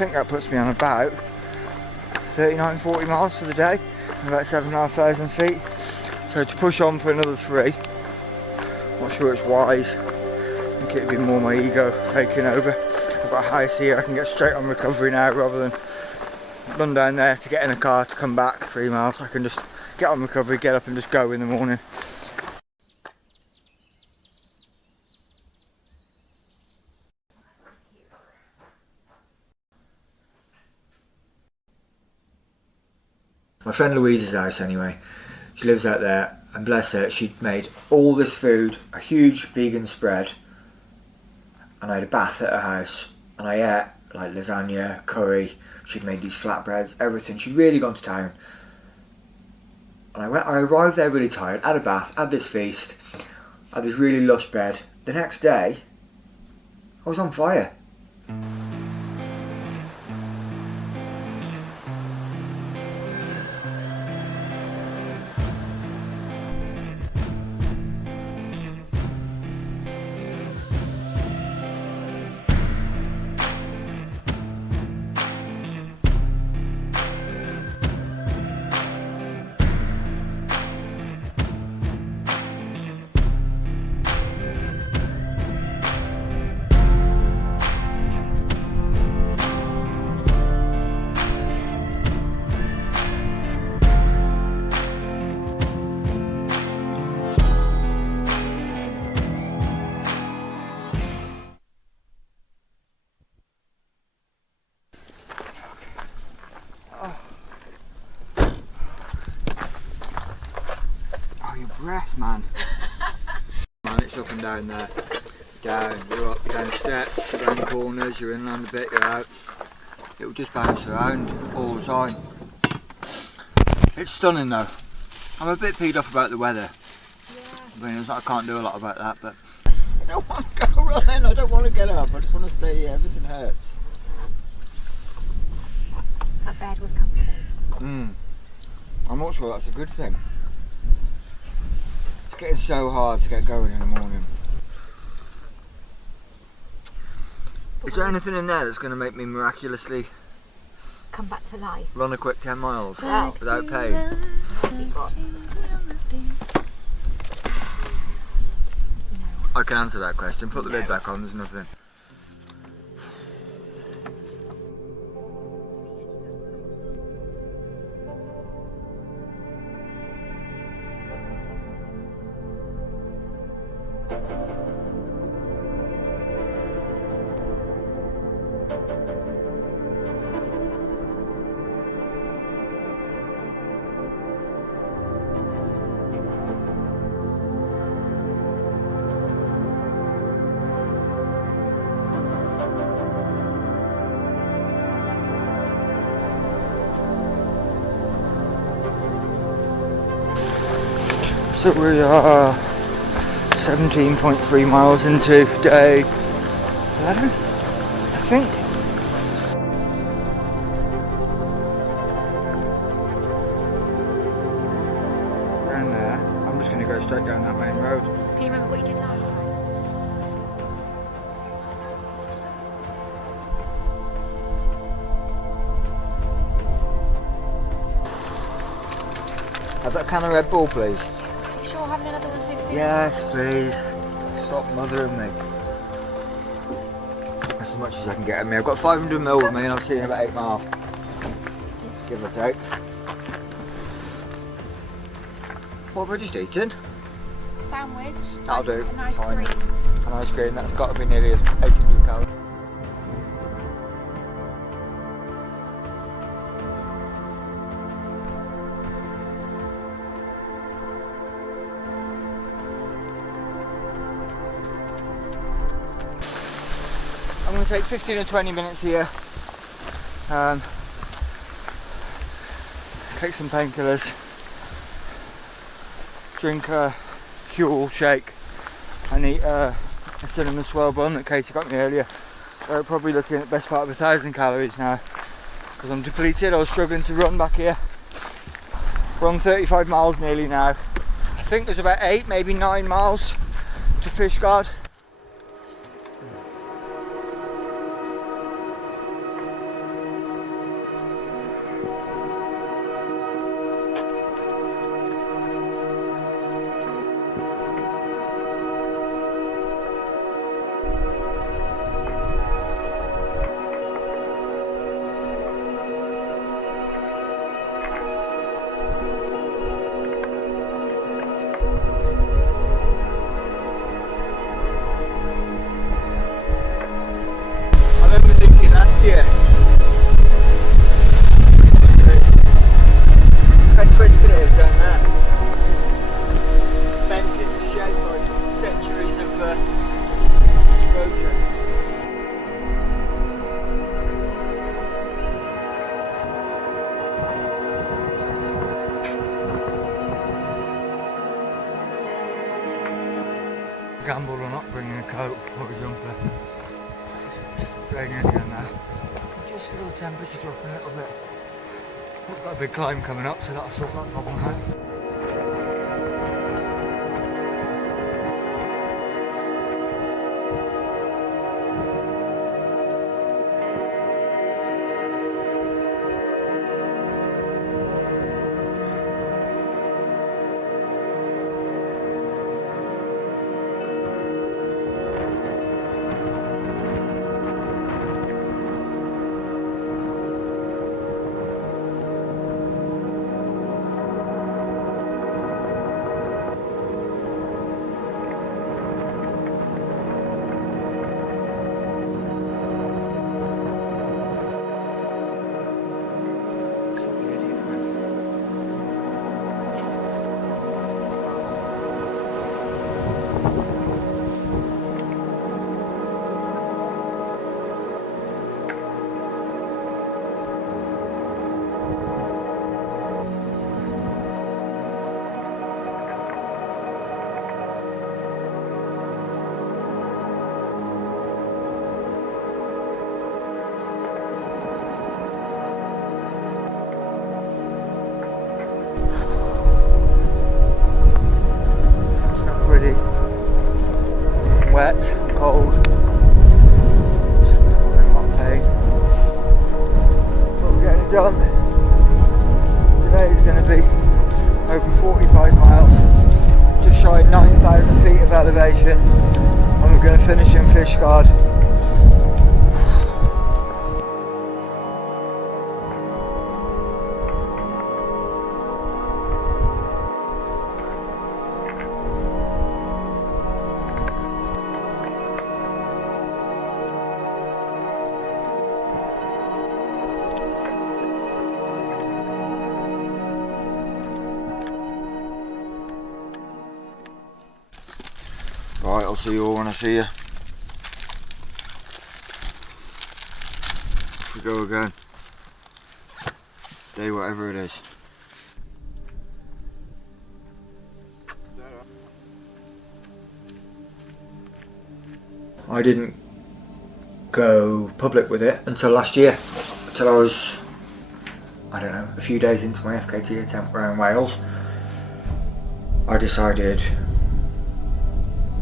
think that puts me on about 39-40 miles for the day, and about 7,500 feet. So to push on for another 3, not sure it's wise. I think it'd be more my ego taking over. I've got a house here, I can get straight on recovery now rather than run down there to get in a car to come back 3 miles. I can just get on recovery, get up and just go in the morning. My friend Louise's house anyway, she lives out there, and bless her, she'd made all this food, a huge vegan spread, and I had a bath at her house, and I ate like lasagna, curry, she'd made these flatbreads, everything. She'd really gone to town. And I arrived there really tired, had a bath, had this feast, had this really lush bed. The next day, I was on fire. Breath, man. Man, it's up and down there. Down, you're up, down steps, you're around corners, you're inland a bit, you're out. It will just bounce around all the time. It's stunning though. I'm a bit peed off about the weather. Yeah. I mean, I can't do a lot about that, but I don't want to go running, I don't want to get up, I just want to stay here, everything hurts. That bed was comfy. I'm not sure that's a good thing. It's getting so hard to get going in the morning. Is there anything in there that's going to make me miraculously come back to life? Run a quick 10 miles Well, without pain? I can answer that question. Put the lid back on, there's nothing. So we are 17.3 miles into day 11, I think. Down there, I'm just going to go straight down that main road. Can you remember what you did last time? Have that can of Red Bull, please. You sure having another one so soon? Yes, please. Stop mothering me. That's as much as I can get at me. I've got 500ml with me and I'll see you in about 8 miles. Give or take. What have I just eaten? Sandwich. That'll do. An ice Fine. cream. An ice cream, that's got to be nearly 800 calories. I'm going to take 15 or 20 minutes here, take some painkillers, drink a Huel shake and eat a cinnamon swirl bun that Katie got me earlier. So probably looking at the best part of 1,000 calories now because I'm depleted. I was struggling to run back here. We're on 35 miles nearly now. I think there's about 8, maybe 9 miles to Fishguard. gamble on not bringing a coat or a jumper. It's raining again now. I can just feel the temperature dropping a little bit. We've got a big climb coming up, so that'll sort that problem out. Wet, cold, not pain, but we're getting it done. Today is going to be over 45 miles, just shy of 9,000 feet of elevation, and we're going to finish in Fishguard. Right, I'll see you all when I see you. Off we go again. Day whatever it is. I didn't go public with it until last year, until I was, I don't know, a few days into my FKT attempt around Wales. I decided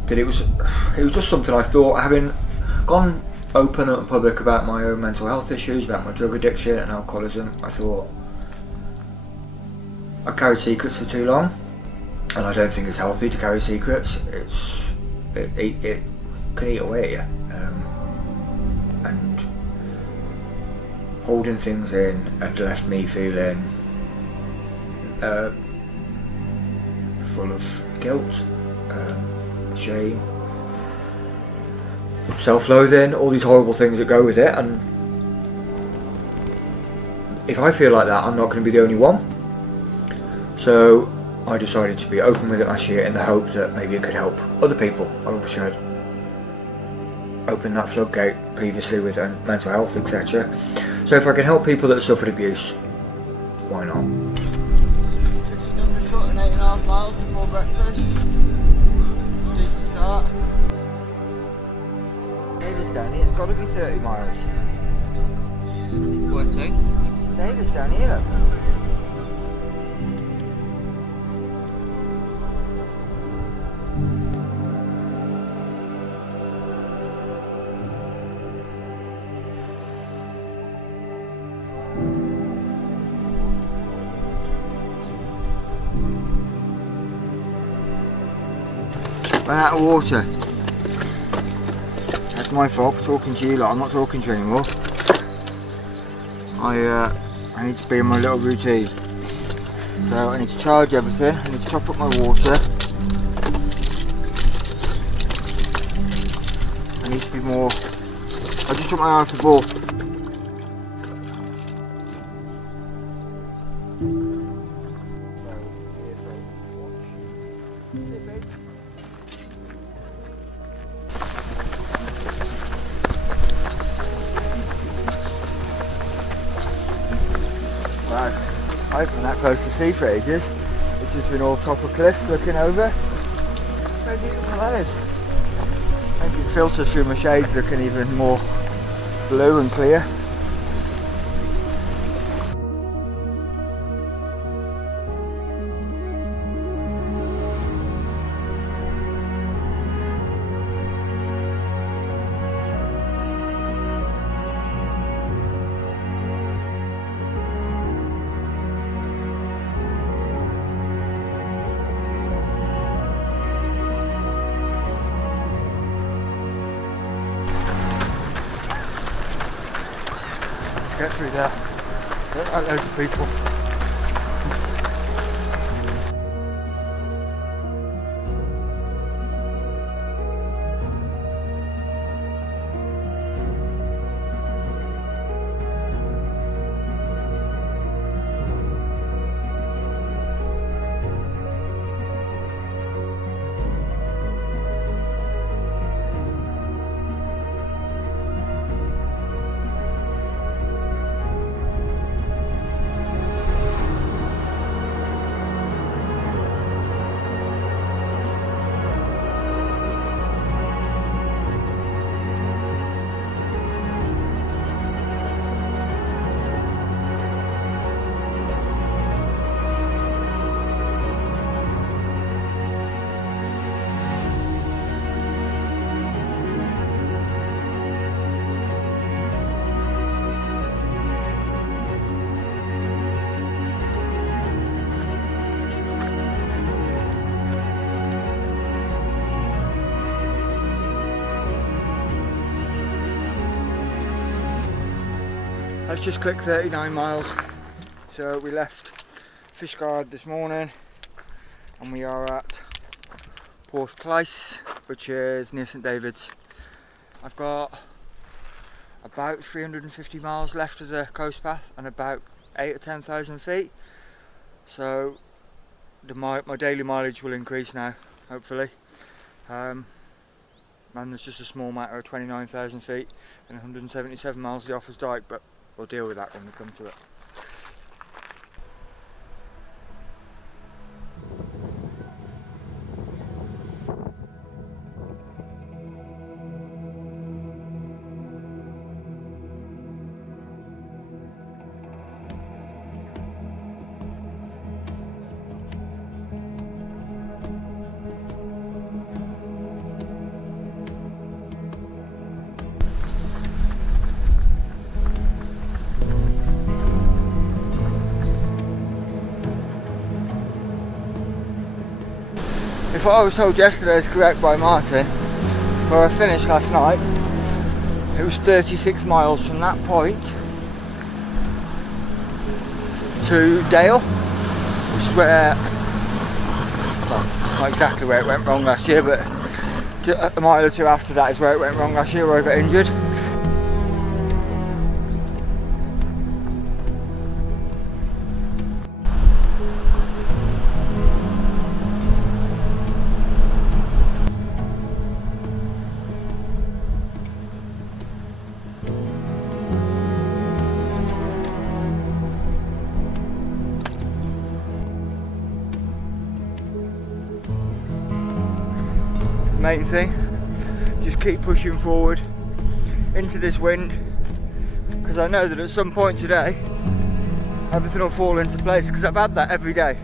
that it was just something I thought, having gone open and public about my own mental health issues, about my drug addiction and alcoholism, I thought I carried secrets for too long, and I don't think it's healthy to carry secrets. It can eat away at you, and holding things in had left me feeling full of guilt, shame, self-loathing, all these horrible things that go with it. And if I feel like that, I'm not going to be the only one. So I decided to be open with it last year in the hope that maybe it could help other people. I wish I'd opened that floodgate previously with mental health, etc. So if I can help people that have suffered abuse, why not? Just done the foot and 8.5 miles before breakfast. Decent start. David's down here, it's got to be 30 miles. What's it? David's down here. Ran out of water. That's my fault for talking to you lot. I'm not talking to you anymore. I need to be in my little routine. So I need to charge everything. I need to top up my water. I need to be more. I just took my eye off the ball. Right, I haven't been that close to sea for ages. It's just been all top of cliffs looking over. How beautiful that is. Maybe it filters through my shades, looking even more blue and clear. Get through there. There are loads of people. Let's just click 39 miles. So we left Fishguard this morning and we are at Borth, which is near St David's. I've got about 350 miles left of the coast path and about 8,000 or 10,000 feet. So my daily mileage will increase now, hopefully. And there's just a small matter of 29,000 feet and 177 miles of the Offas Dyke, but we'll deal with that when we come to it. If what I was told yesterday is correct by Martin, where I finished last night, it was 36 miles from that point to Dale, which is where, well, not exactly where it went wrong last year, but a mile or two after that is where it went wrong last year, where I got injured. Main thing, just keep pushing forward into this wind, because I know that at some point today everything will fall into place, because I've had that every day.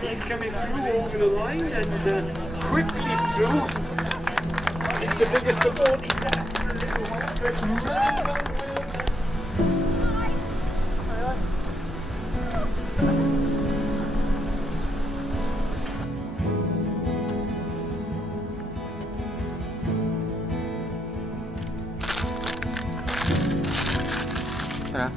He's coming through over the line and quickly through. It's the biggest support he's had for a little while. Yeah.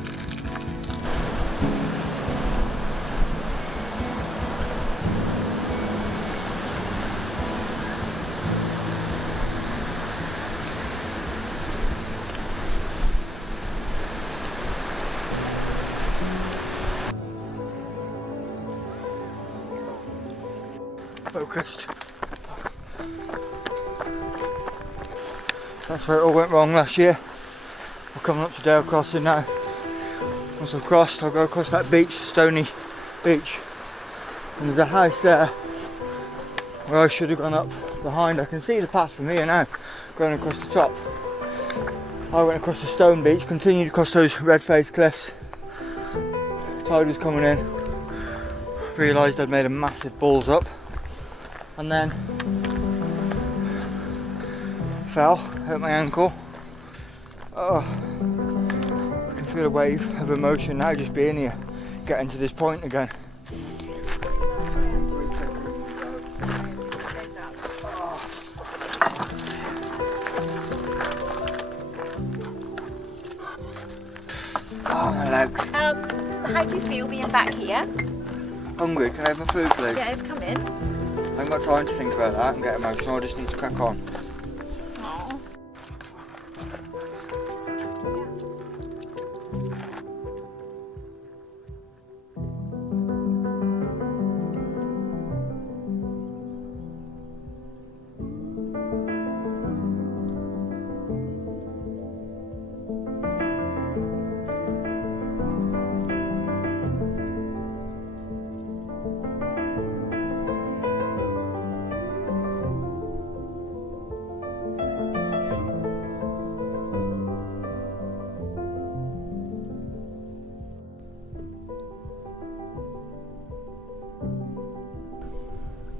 Focused. That's where it all went wrong last year. We're coming up to Dale Crossing now. Once I've crossed, I'll go across that beach, stony beach. And there's a house there where I should have gone up behind. I can see the path from here now, going across the top. I went across the stone beach, continued across those red-faced cliffs. Tide was coming in. Realised I'd made a massive balls up. And then fell, hurt my ankle. Oh, I can feel a wave of emotion now just being here, getting to this point again. Oh, my legs. How do you feel being back here? Hungry, can I have my food please? Yeah, it's coming. I haven't got time to think about that and get emotional, I just need to crack on. Aww.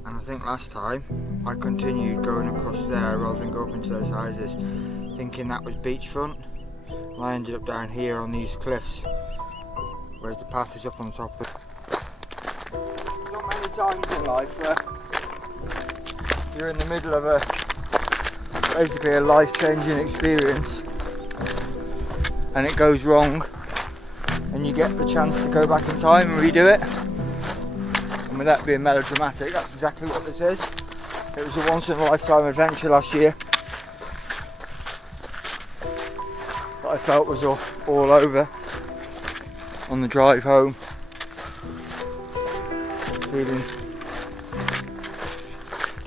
And I think last time I continued going across there rather than go up into those houses, thinking that was beachfront. And I ended up down here on these cliffs, whereas the path is up on top of it. There's not many times in life where you're in the middle of basically a life-changing experience and it goes wrong and you get the chance to go back in time and redo it. And without being melodramatic, that's exactly what this is. It was a once in a lifetime adventure last year that I felt was all over on the drive home. Feeling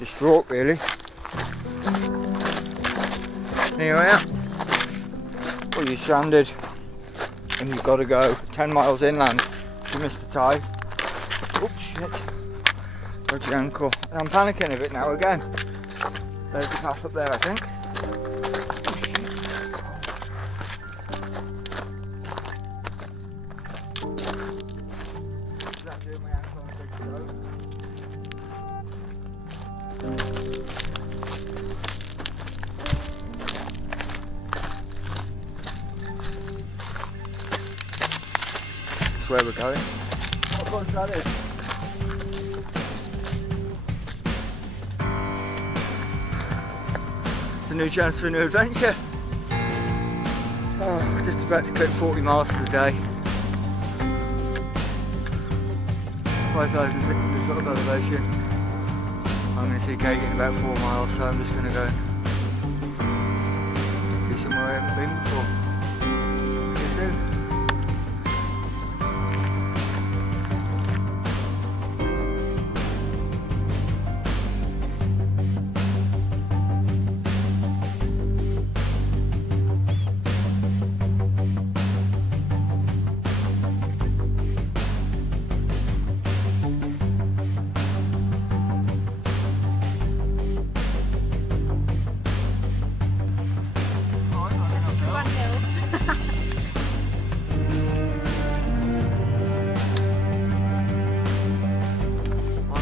distraught really. And here I am. Well, you're stranded and you've got to go 10 miles inland to miss the tide. Oops, shit. Dodgy ankle. And I'm panicking a bit now again. There's the path up there, I think. Is that doing my ankle on a big slope? That's where we're going. What bunch that is? It's a new chance for a new adventure. Oh, just about to clip 40 miles for the day. 5,600 foot of elevation. I'm going to see Kate in about 4 miles, so I'm just going to go do somewhere I haven't been before. See you soon.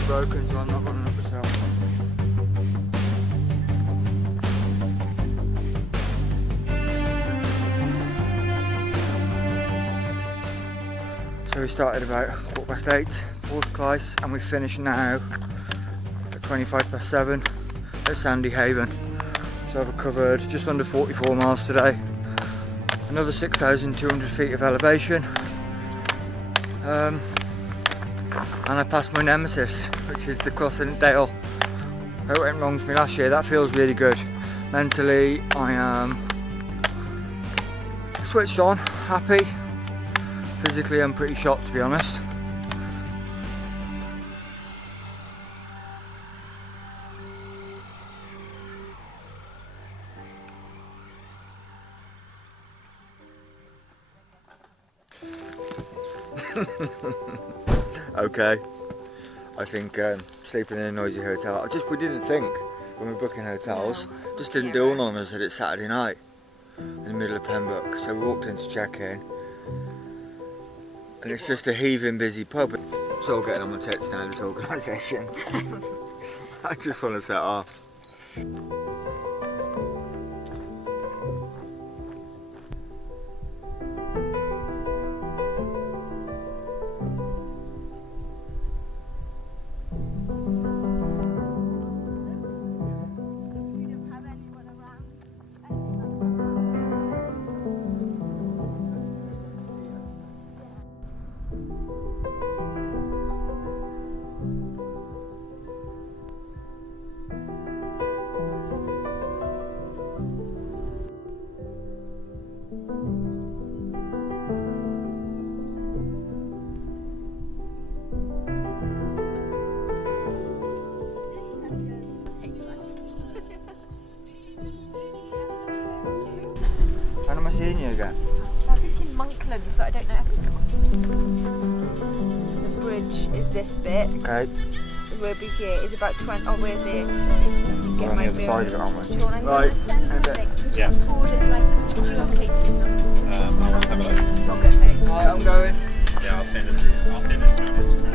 Broken, so I'm not running up myself. So we started about 8:15, Borth Clew, and we finished now at 7:25 at Sandy Haven. So I've covered just under 44 miles today. Another 6,200 feet of elevation. And I passed my nemesis, which is the crossing at Dale. It went wrong for me last year. That feels really good. Mentally, I am switched on, happy. Physically, I'm pretty shocked, to be honest. Okay. I think sleeping in a noisy hotel. We didn't think when we were booking hotels. Just didn't dawn on us that it's Saturday night in the middle of Pembroke. So we walked in to check in, and it's just a heaving busy pub. It's all getting on my tits now, this organisation. I just want to set off. When am I seeing you again? I think in Monkland, but I don't know. The bridge is this bit. Okay. We'll be here. It's about 20. Oh, we're there. Sorry. We're on the other side of it, aren't we? Do you want to Right. send And, the link? Would yeah. you forward it like? Would you locate it? I'll have a look. Not good, mate. Right, I'm going. Yeah, I'll send it to you. I'll send it to you on Instagram.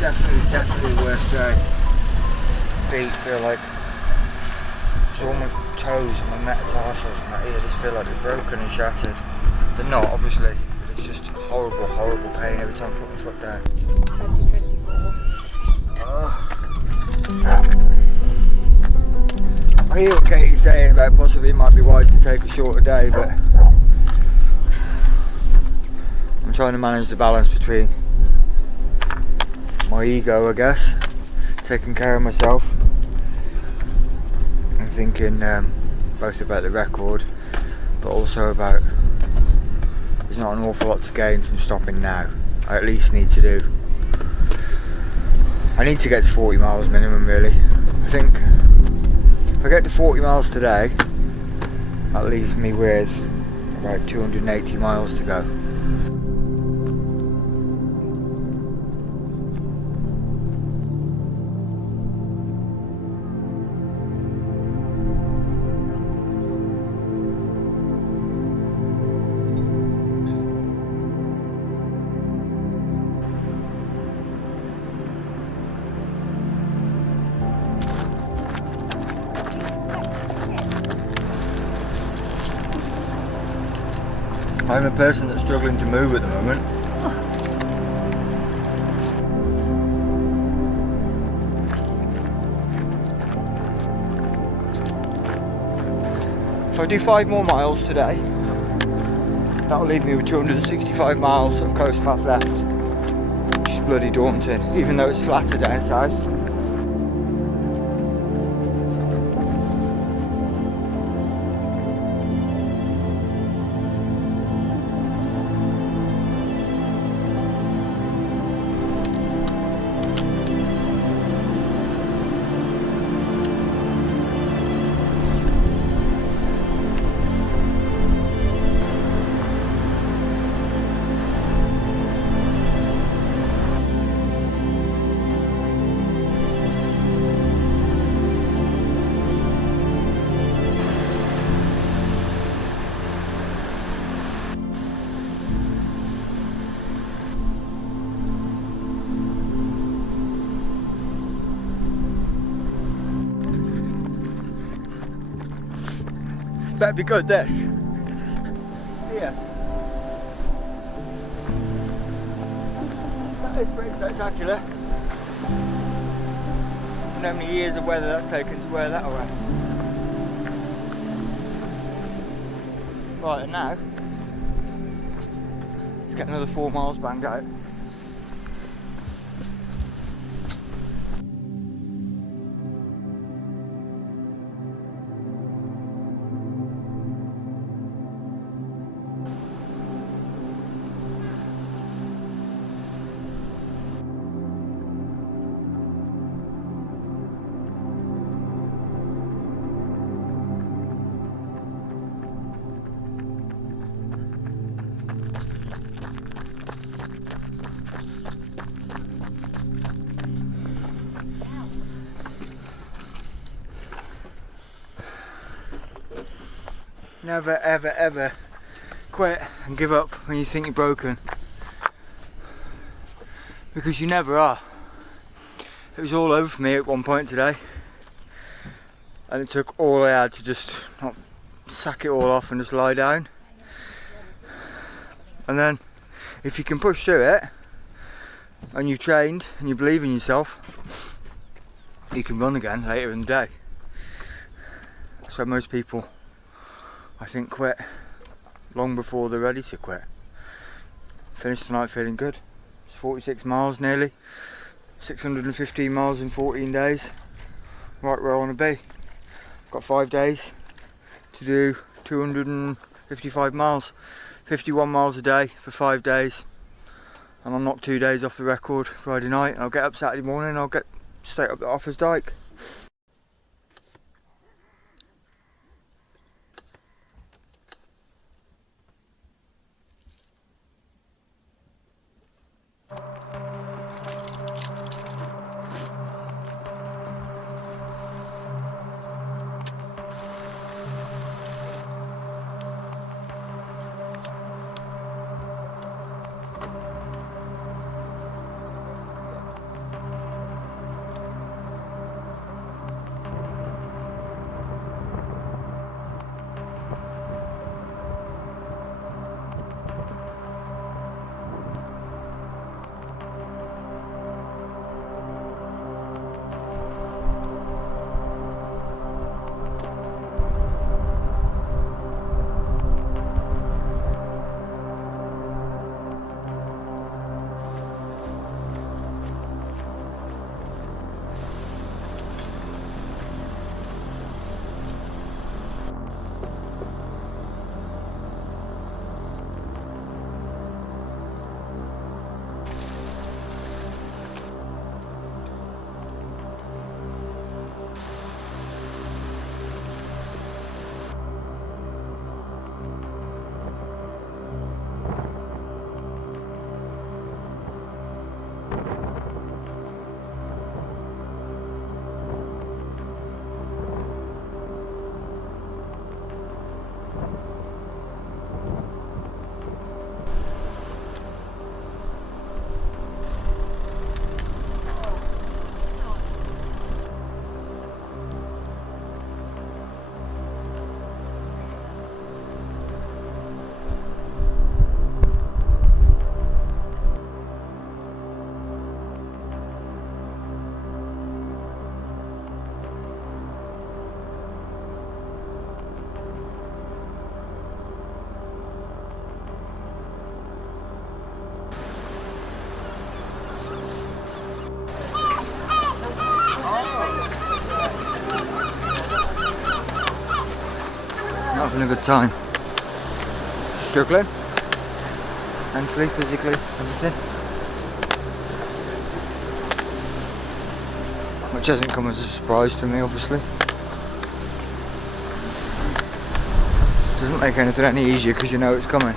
Definitely the worst day. Feet feel like it's all my toes and my metatarsals and my ear just feel like they're broken and shattered. They're not, obviously, but it's just horrible, horrible pain every time I put my foot down. 2024. I hear what Katie's saying about possibly it might be wise to take a shorter day, but I'm trying to manage the balance between my ego, I guess, taking care of myself, and thinking both about the record, but also about there's not an awful lot to gain from stopping now. I at least need to do. I need to get to 40 miles minimum, really. I think if I get to 40 miles today, that leaves me with about 280 miles to go. I'm a person that's struggling to move at the moment. If I do 5 more miles today, that'll leave me with 265 miles of coast path left, which is bloody daunting, even though it's flatter down south. Better be good, this. Yeah. That is pretty spectacular. And how many years of weather that's taken to wear that away. Right, and now, let's get another 4 miles banged out. never ever ever quit and give up when you think you're broken, because you never are. It was all over for me at one point today, and it took all I had to just not sack it all off and just lie down. And then if you can push through it and you've trained and you believe in yourself, you can run again later in the day. That's where most people, I think, quit long before they're ready to quit. Finished tonight feeling good. It's 46 miles nearly, 615 miles in 14 days, right where I want to be. Got 5 days to do 255 miles, 51 miles a day for 5 days, and I'll knock 2 days off the record Friday night, and I'll get up Saturday morning and I'll get straight up the Offas Dyke. Having a good time. Struggling. Mentally, physically, everything. Which hasn't come as a surprise to me, obviously. Doesn't make anything any easier because you know it's coming.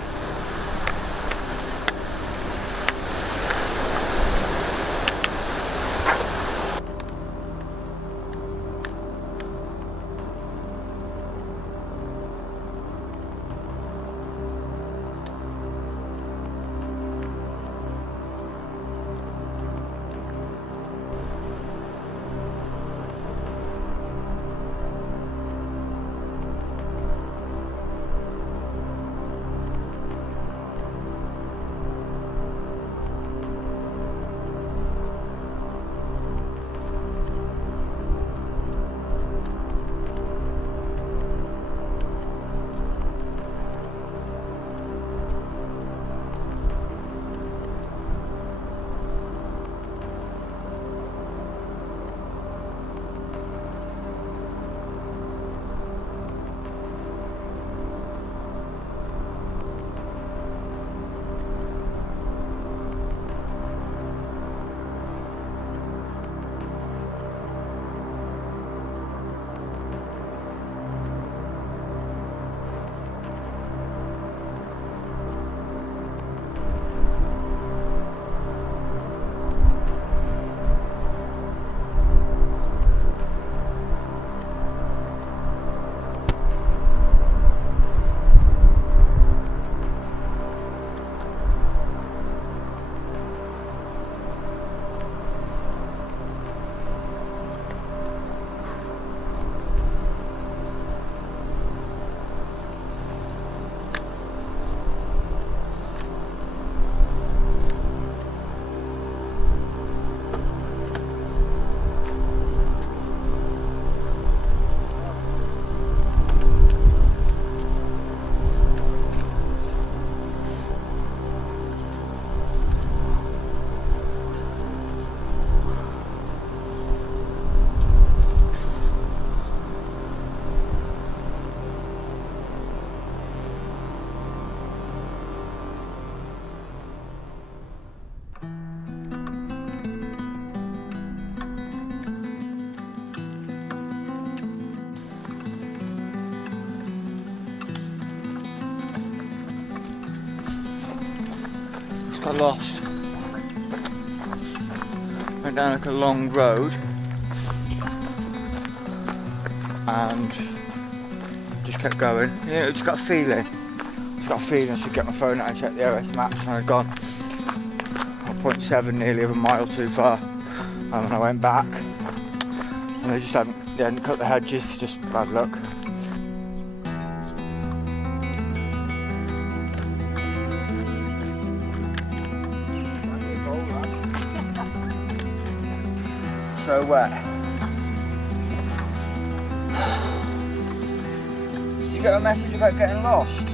got lost. Went down like a long road and just kept going. Yeah, just got a feeling. I should get my phone out and check the OS maps, and I'd gone 0.7, nearly of a mile too far. And I went back, and they hadn't cut the hedges. Just bad luck. So wet. Did you get a message about getting lost?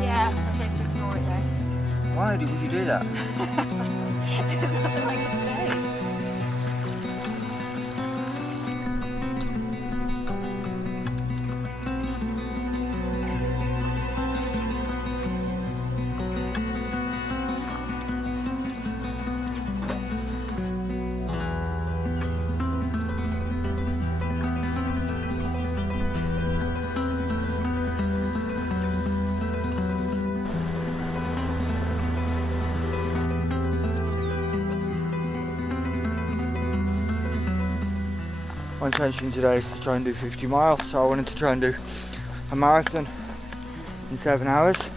Yeah, I chose to ignore it though. Why would you do that? There's nothing I can say. My intention today is to try and do 50 miles, so I wanted to try and do a marathon in 7 hours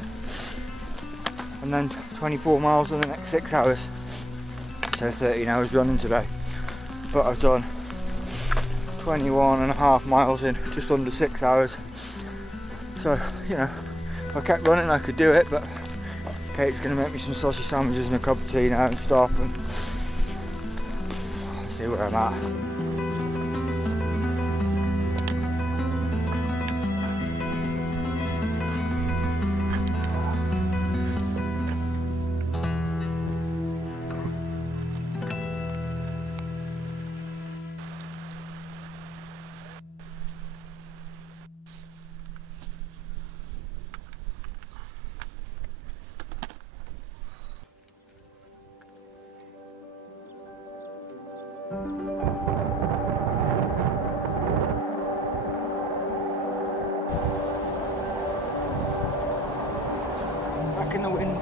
and then 24 miles in the next 6 hours, so 13 hours running today. But I've done 21.5 miles in just under 6 hours, so you know, if I kept running I could do it, but Kate's going to make me some sausage sandwiches and a cup of tea now and stop and see where I'm at. Back in the wind.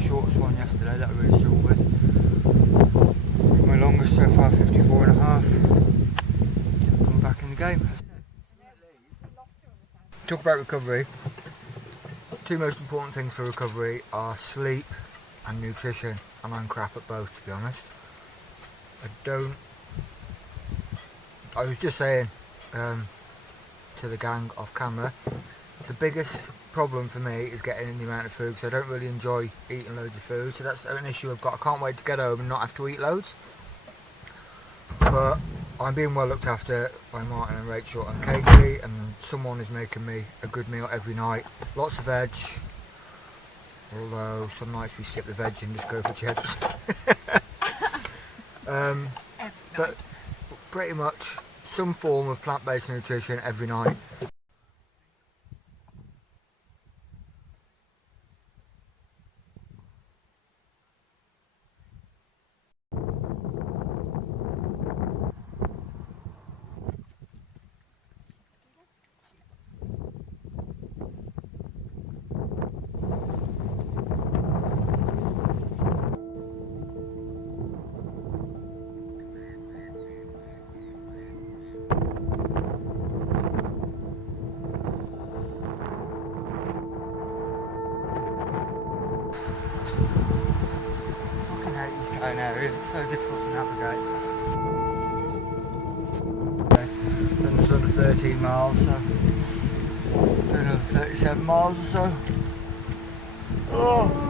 Shortest one yesterday that I really struggled with. My longest so far, 54.5. Coming back in the game. Talk about recovery. Two most important things for recovery are sleep and nutrition, and I'm crap at both, to be honest. I was just saying to the gang off camera, the biggest problem for me is getting in the amount of food, so I don't really enjoy eating loads of food, so that's an issue I've got. I can't wait to get home and not have to eat loads, but I'm being well looked after by Martin and Rachel and Katie, and someone is making me a good meal every night. Lots of veg, although some nights we skip the veg and just go for chips. But pretty much some form of plant-based nutrition every night. unknown areas, it's so difficult to navigate. Okay. Then there's another 13 miles, so another 37 miles or so. Oh.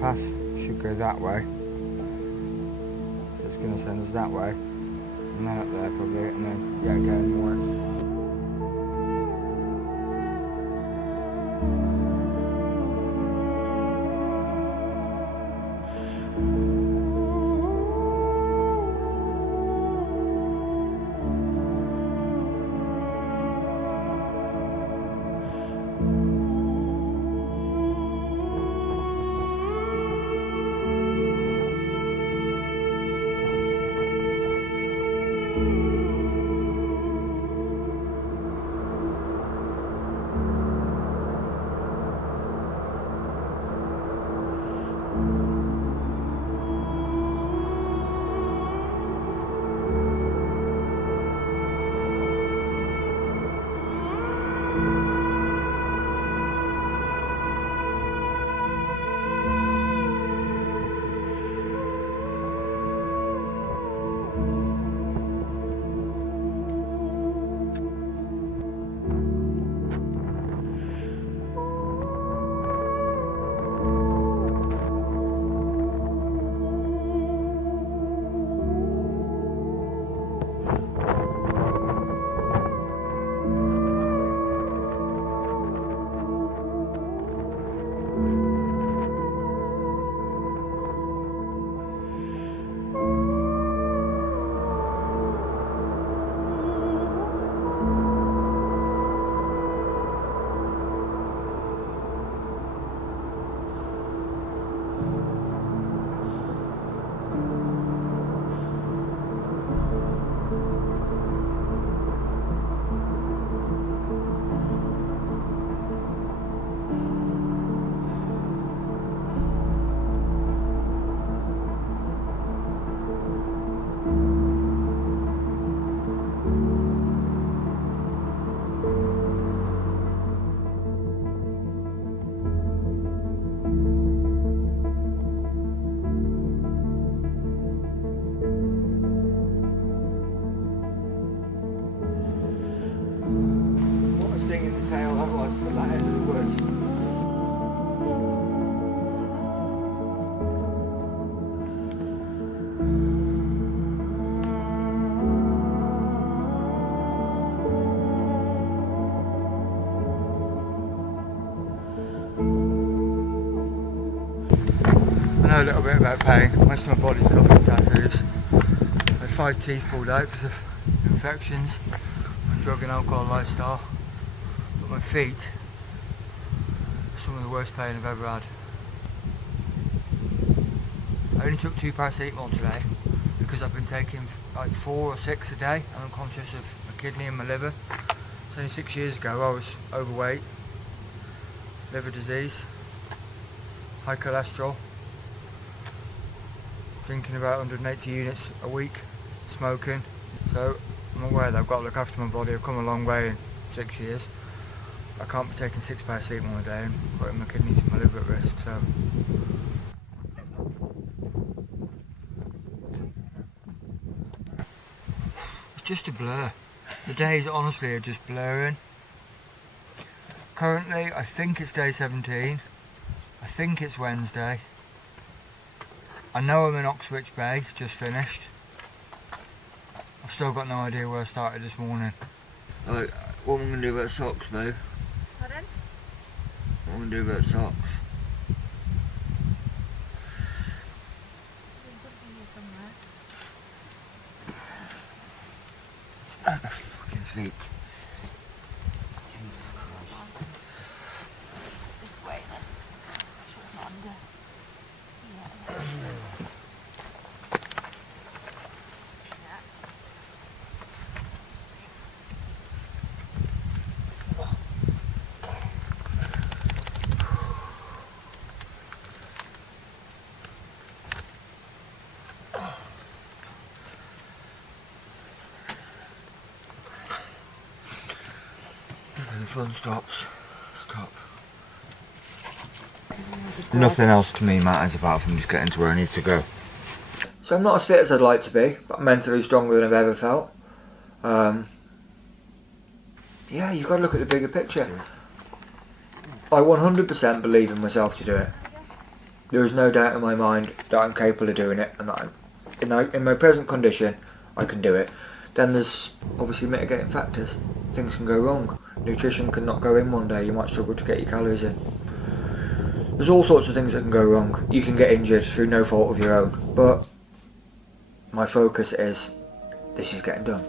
Path should go that way, so it's going to send us that way, and then up there probably, and then yeah, again north. I know a little bit about pain. Most of my body's covered in tattoos. I had 5 teeth pulled out because of infections and drug and alcohol lifestyle. But my feet are some of the worst pain I've ever had. I only took 2 paracetamol today because I've been taking like 4 or 6 a day and I'm conscious of my kidney and my liver. It's only 6 years ago I was overweight, liver disease, high cholesterol, drinking about 180 units a week, smoking. So I'm aware that I've got to look after my body. I've come a long way in 6 years. I can't be taking 6 paracetamol a day and putting my kidneys and my liver at risk. So it's just a blur. The days honestly are just blurring. Currently I think it's day 17. I think it's Wednesday. I know I'm in Oxwich Bay, just finished. I've still got no idea where I started this morning. Right, what am I going to do about socks, babe? Pardon? What am I going to do about socks? At the fucking feet. This way then. Sure it's not under. Yeah. The fun stops. Stop. Nothing else to me matters apart from just getting to where I need to go. So I'm not as fit as I'd like to be, but I'm mentally stronger than I've ever felt. Yeah, you've got to look at the bigger picture. I 100% believe in myself to do it. There is no doubt in my mind that I'm capable of doing it, and that in my present condition, I can do it. Then there's obviously mitigating factors. Things can go wrong. Nutrition can not go in one day. You might struggle to get your calories in. There's all sorts of things that can go wrong. You can get injured through no fault of your own. But my focus is, this is getting done.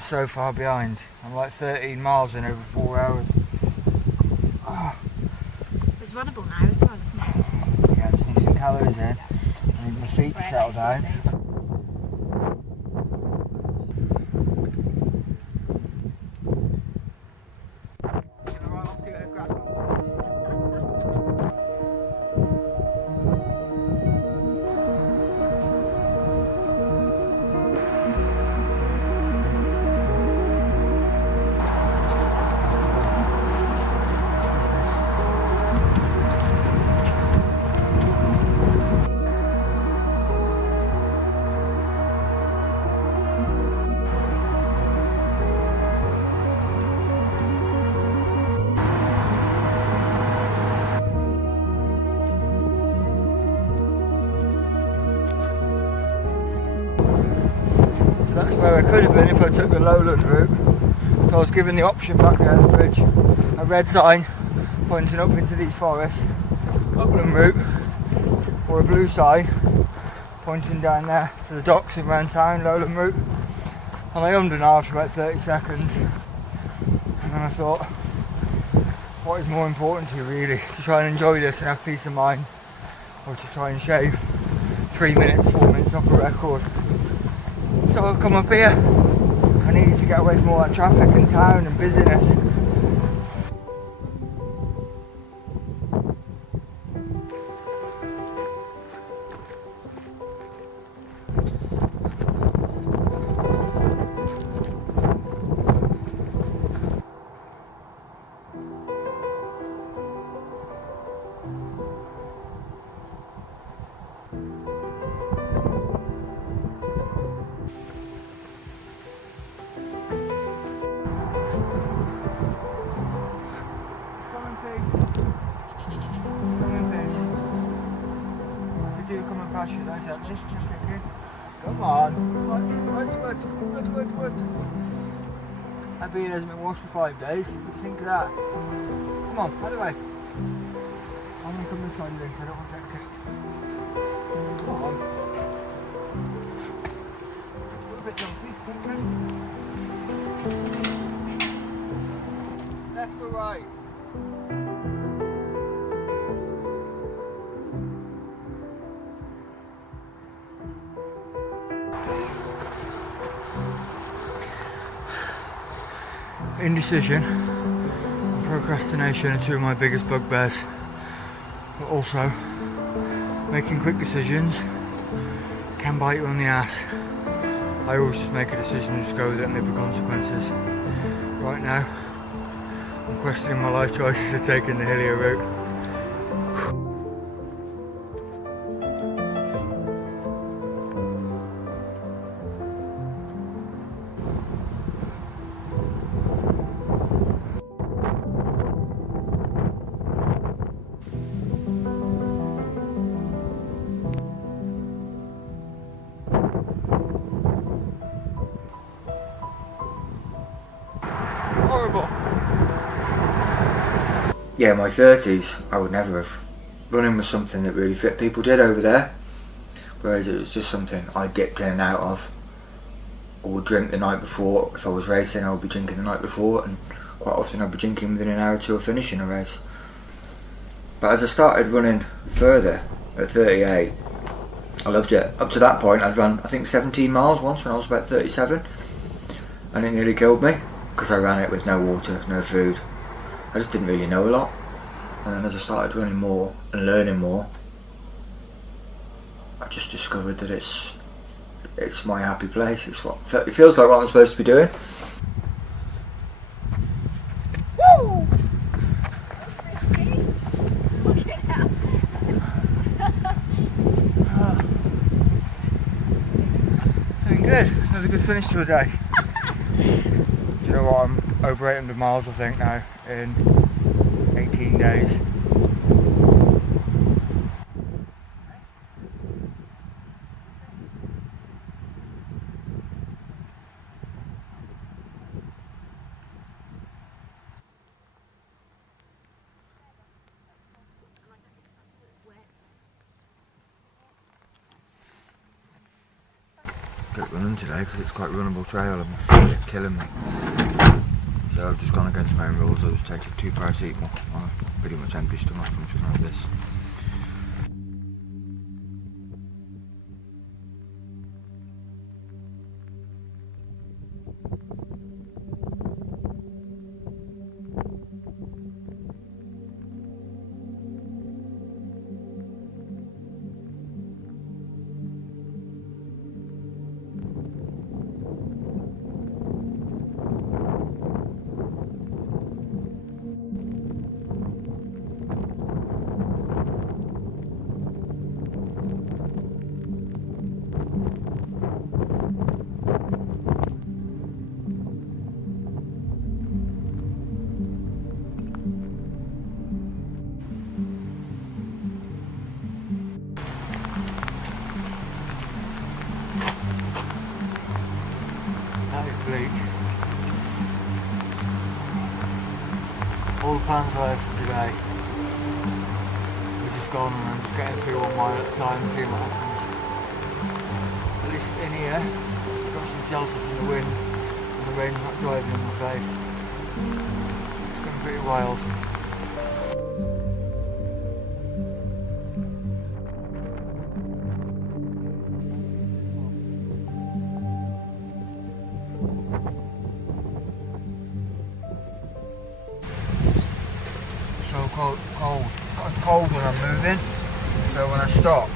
So far behind. I'm like 13 miles in over 4 hours. It's runnable now as well, isn't it? Yeah, I just need some calories in. I need my feet to settle down. That's where I could have been if I took the lowland route. So I was given the option back there at the bridge. A red sign pointing up into these forests, upland route, or a blue sign pointing down there to the docks and round town, lowland route. And I ummed and ahed for about 30 seconds. And then I thought, what is more important to you really? To try and enjoy this and have peace of mind, or to try and shave 3 minutes, 4 minutes off the record? So I've come up here. I needed to get away from all that traffic in town and busyness. crash it though, gently. Come on. What? That beard hasn't been washed for 5 days. What do you think of that? Come on, out of the way. I'm going to come this side of the link, I don't want to get kicked. Come on. A little bit jumpy, okay. Left or right? Indecision and procrastination are two of my biggest bugbears, but also making quick decisions can bite you on the ass. I always just make a decision and just go with it and live with consequences. Right now I'm questioning my life choices of taking the hillier route. Horrible. Yeah, my 30s, I would never have. Running was something that really fit people did over there, whereas it was just something I dipped in and out of, or would drink the night before. If I was racing, I would be drinking the night before, and quite often I'd be drinking within an hour or two of finishing a race. But as I started running further at 38, I loved it. Up to that point I'd run, I think, 17 miles once when I was about 37, and it nearly killed me because I ran it with no water, no food. I just didn't really know a lot. And then as I started running more and learning more, I just discovered that it's my happy place. It feels like what I'm supposed to be doing. Woo! Doing good. Another good finish to a day. Do you know what? I'm over 800 miles I think now in 18 days. Good running today because it's quite a runnable trail and my feet are killing me. So I've just gone against my own rules. I just take 2 paracetamol on a pretty much empty stomach and something like this. That is bleak. All the plans I have for today we're just gone and I'm just getting through 1 mile at a time and seeing what happens. At least in here, I've got some shelter from the wind and the rain's not driving in my face. It's been pretty wild. So cold. It's cold when I'm moving, so when I stop,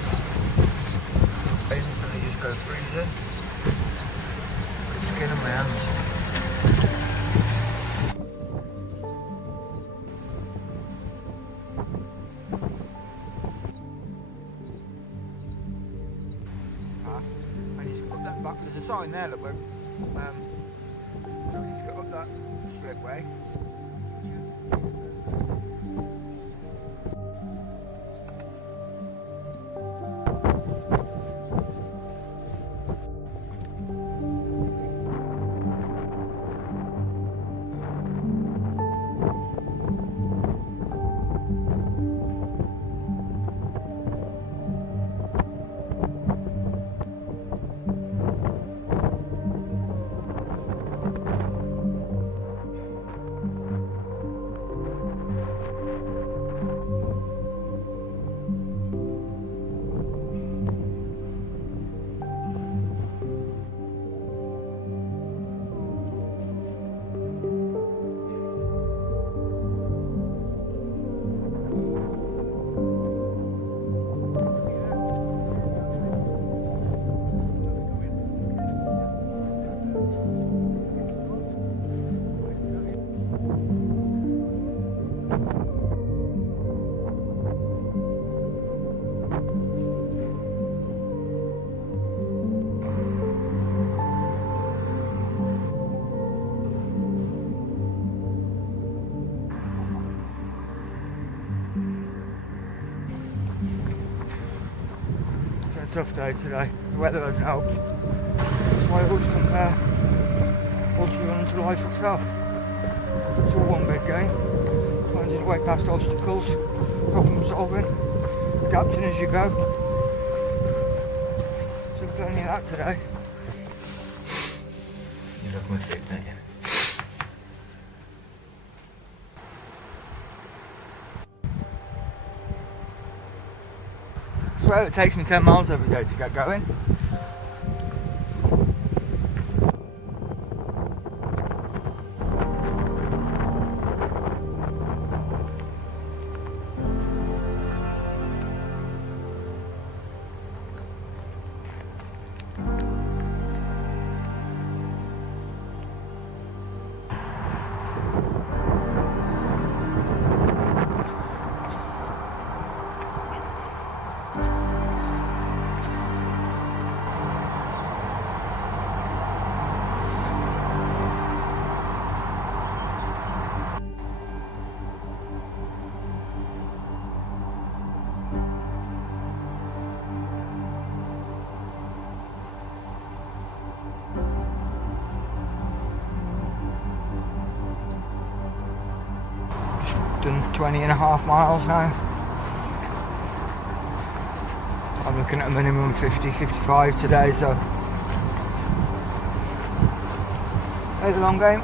I instantly just go freezing. Got skin on my hands. I need to put that back. There's a sign there, look, where, so we need to go up that slipway. tough day today. The weather hasn't helped. That's why I always compare ultra running to life itself. It's all one big game. Finding your way past obstacles, problem solving, adapting as you go. So plenty of that today. You look my fit, don't you? I swear it takes me 10 miles every day to get going. Done 20.5 miles now. I'm looking at a minimum 50-55 today, so play the long game.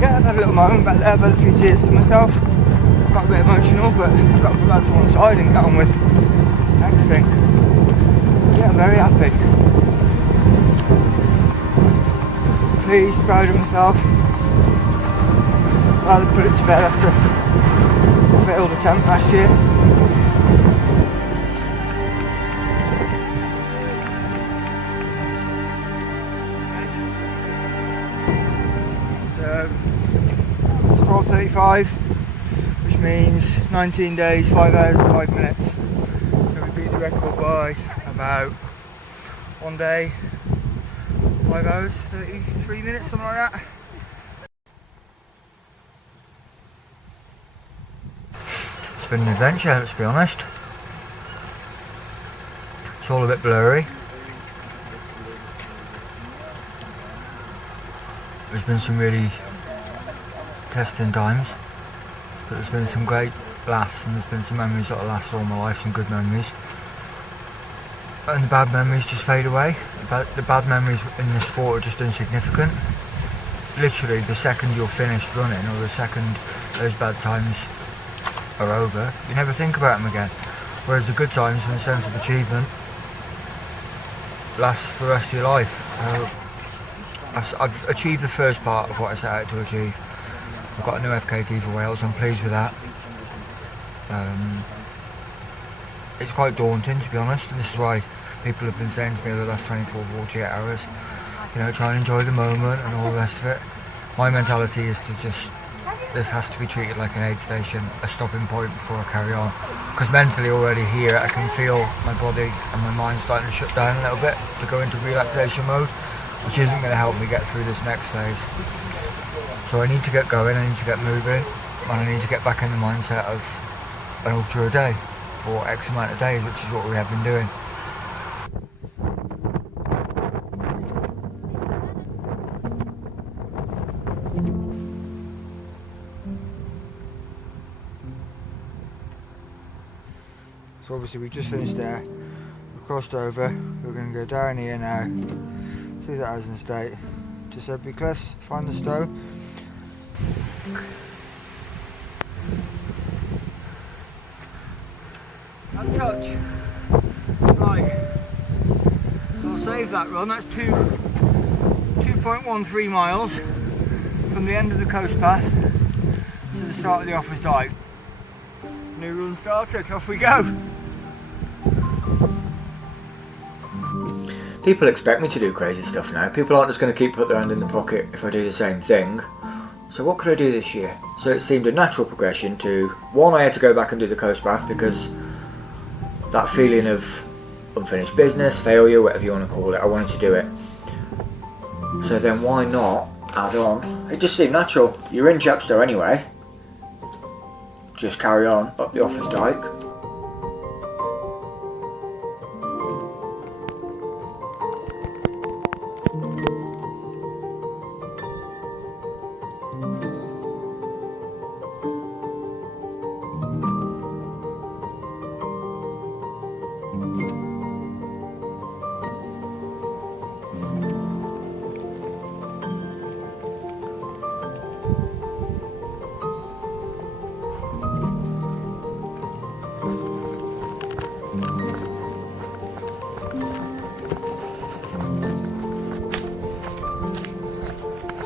Yeah, I've had a little moment back there, I've had a few tears to myself. Got a bit emotional, but I've got to put that to one side and get on with the next thing. Yeah, I'm very happy. Pleased, proud of myself. Glad I put it to bed after a failed attempt last year. It's 12:35, which means 19 days, 5 hours and 5 minutes. So we beat the record by about 1 day, 5 hours, 33 minutes, something like that. It's been an adventure, let's be honest. It's all a bit blurry. There's been some really testing times, but there's been some great laughs and there's been some memories that'll last all my life, some good memories. And the bad memories just fade away. The bad memories in the sport are just insignificant. Literally, the second you're finished running or the second those bad times are over, you never think about them again. Whereas the good times and the sense of achievement last for the rest of your life. So, I've achieved the first part of what I set out to achieve. I've got a new FKT for Wales, I'm pleased with that. It's quite daunting, to be honest, and this is why people have been saying to me over the last 24-48 hours, you know, try and enjoy the moment and all the rest of it. My mentality is to just, this has to be treated like an aid station, a stopping point before I carry on. Because mentally already here, I can feel my body and my mind starting to shut down a little bit to go into relaxation mode, which isn't going to help me get through this next phase. So I need to get going, I need to get moving, and I need to get back in the mindset of an ultra a day, for X amount of days, which is what we have been doing. So obviously we've just finished there, we've crossed over, we're going to go down here now, through the housing estate, to Sudbury Cliffs, find the stone. And touch. Right, so I'll save that run, that's 2.13 miles from the end of the coast path to the start of the Offas Dyke. New run started, off we go. People expect me to do crazy stuff now. People aren't just going to keep put their hand in the pocket if I do the same thing. So what could I do this year? So it seemed a natural progression to, one, I had to go back and do the Coast Path because that feeling of unfinished business, failure, whatever you want to call it, I wanted to do it. So then why not add on? It just seemed natural. You're in Chepstow anyway. Just carry on up the Offas Dyke.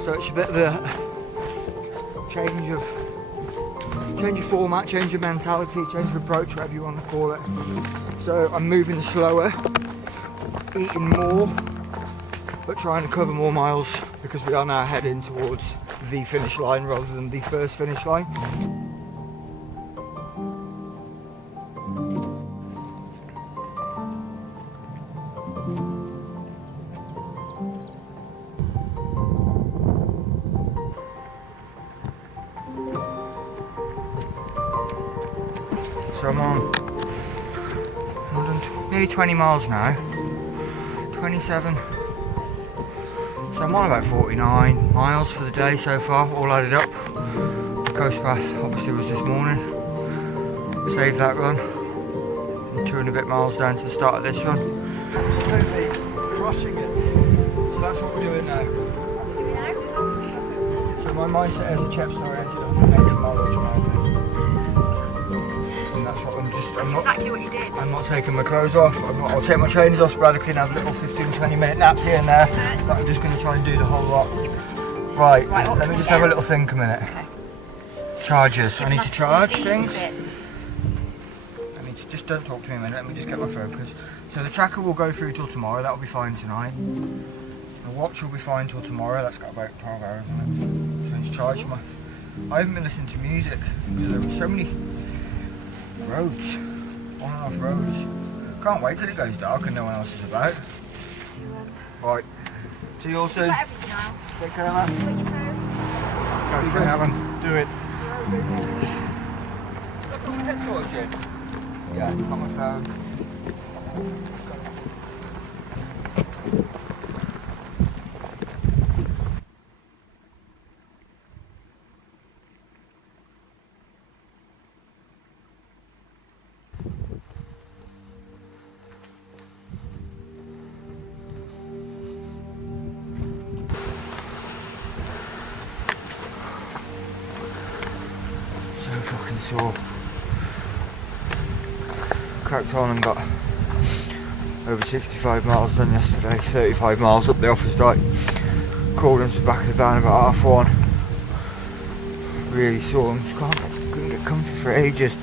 So it's a bit of a change of format, change of mentality, change of approach, whatever you want to call it. So I'm moving slower, eating more, but trying to cover more miles because we are now heading towards the finish line rather than the first finish line. So I'm on nearly 20 miles now, 27, so I'm on about 49 miles for the day so far, all added up. The Coast Path obviously was this morning, saved that run, and 2 and a bit miles down to the start of this run. Absolutely crushing it, so that's what we're doing now. So my mindset is a Chepstow oriented 180 mile ultra marathon. That's exactly what you did. I'm not taking my clothes off. I'll take my trainers off sporadically and have little 15-20 minute naps here and there. But I'm just going to try and do the whole lot. Right, let me just have a little think a minute. Okay. Chargers. I need to charge things. I need to just don't talk to me a minute. Let me just get my focus. So the tracker will go through till tomorrow. That'll be fine tonight. The watch will be fine till tomorrow. That's got about 12 hours on it. So I need to charge my. I haven't been listening to music because there were so many roads, on and off roads. Can't wait till it goes dark and no one else is about. Right, see you all soon. Take care, man. Go for it, Alan. Do it. Look, I'm head towards you. Yeah, got my phone. So fucking sore. Cracked on and got over 65 miles done yesterday, 35 miles up the Offas Dyke. Crawled into the back of the van about 1:30. Really sore, I just couldn't get comfy for ages.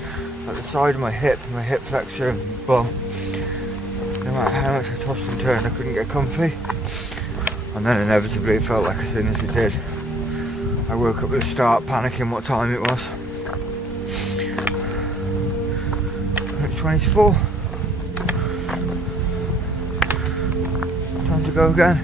At the side of my hip flexor and bum. No matter how much I tossed and turned, I couldn't get comfy. And then inevitably it felt like as soon as it did, I woke up with a start panicking what time it was. It's 24. Time to go again.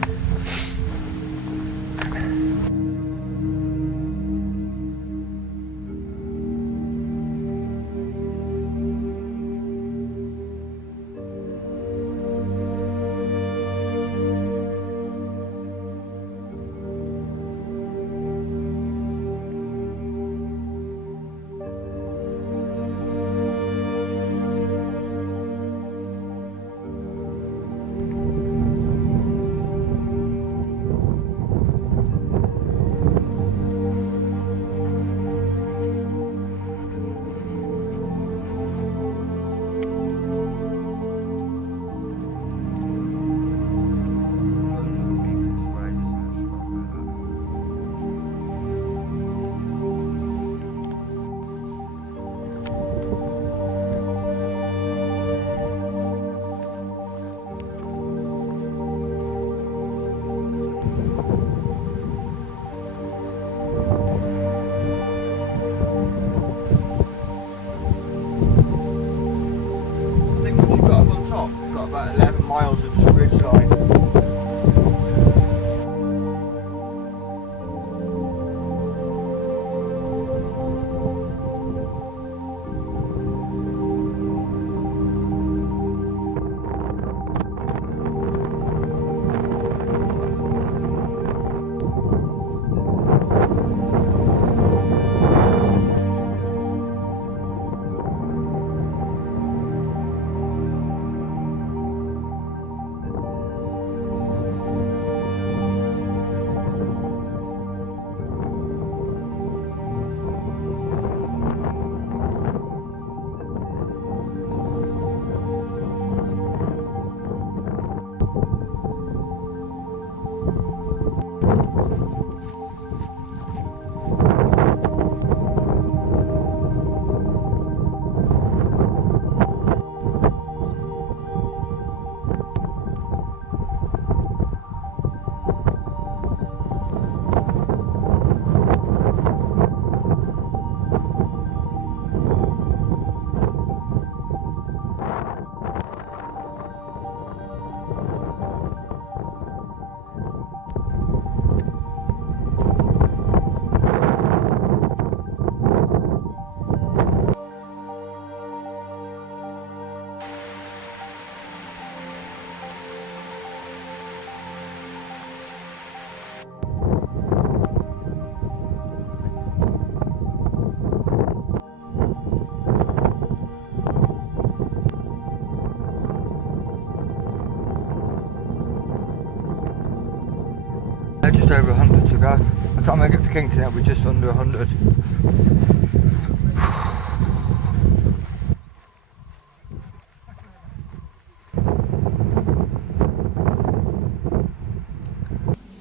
just over 100 to go. By the time I get to Kingston, it'll be just under 100.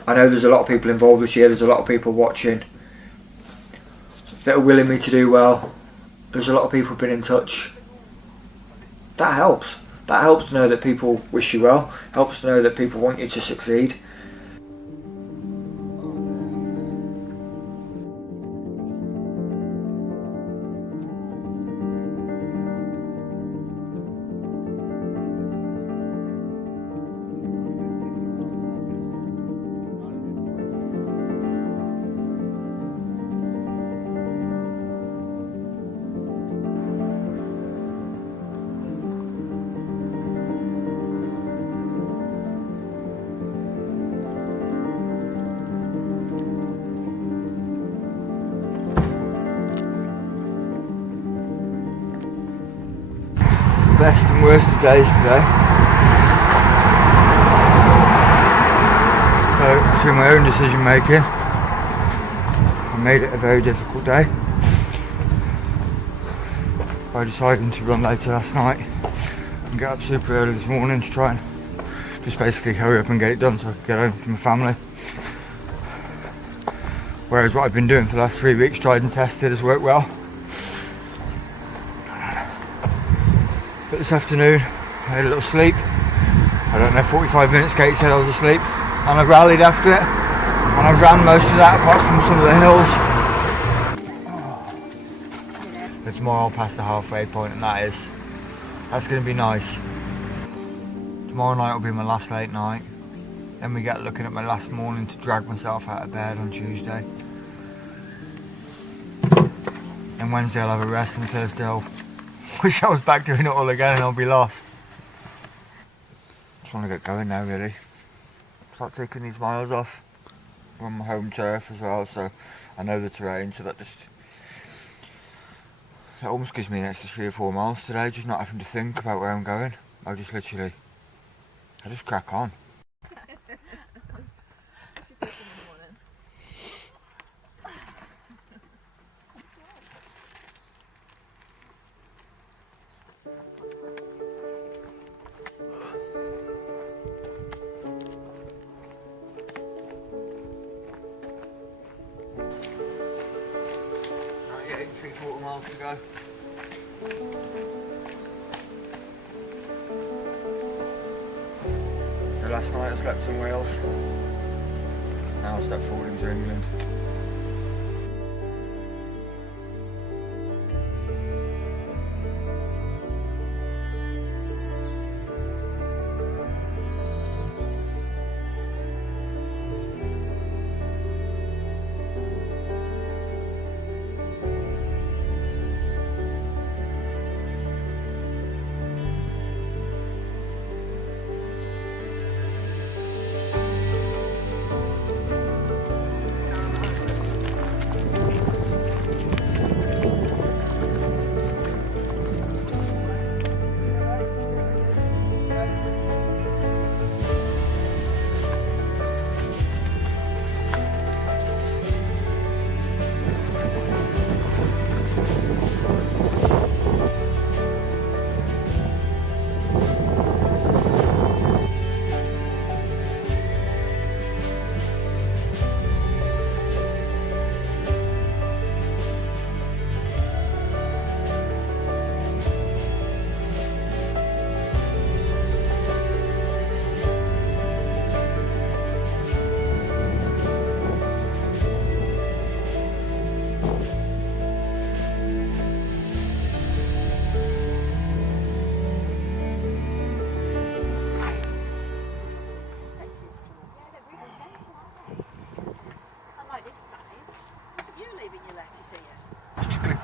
I know there's a lot of people involved this year, there's a lot of people watching that are willing me to do well. There's a lot of people who've been in touch. That helps. That helps to know that people wish you well, helps to know that people want you to succeed. Best and worst of days today. So through my own decision making, I made it a very difficult day by deciding to run later last night and get up super early this morning to try and just basically hurry up and get it done so I could get home to my family. Whereas what I've been doing for the last 3 weeks, tried and tested, has worked well. But this afternoon I had a little sleep. I don't know, 45 minutes Kate said I was asleep, and I rallied after it, and I ran most of that apart from some of the hills. But tomorrow I'll pass the halfway point, and that's going to be nice. Tomorrow night will be my last late night. Then we get looking at my last morning to drag myself out of bed on Tuesday. And Wednesday I'll have a rest, and Thursday I'll wish I was back doing it all again and I'll be lost. Just want to get going now really. Start taking these miles off. We're on my home turf as well, so I know the terrain, so that almost gives me an extra 3 or 4 miles today, just not having to think about where I'm going. I just crack on. Miles to go. So last night I slept in Wales. Now I step forward into England.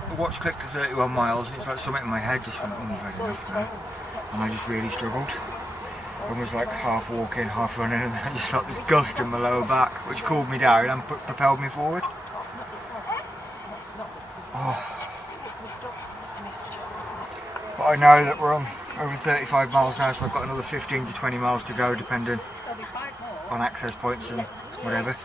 The watch clicked to 31 miles, and it's like something in my head just went, oh, I've had enough now. And I just really struggled. I was like half walking, half running, and then I just felt this gust in my lower back, which cooled me down and propelled me forward. Oh. But I know that we're on over 35 miles now, so I've got another 15 to 20 miles to go, depending on access points and whatever.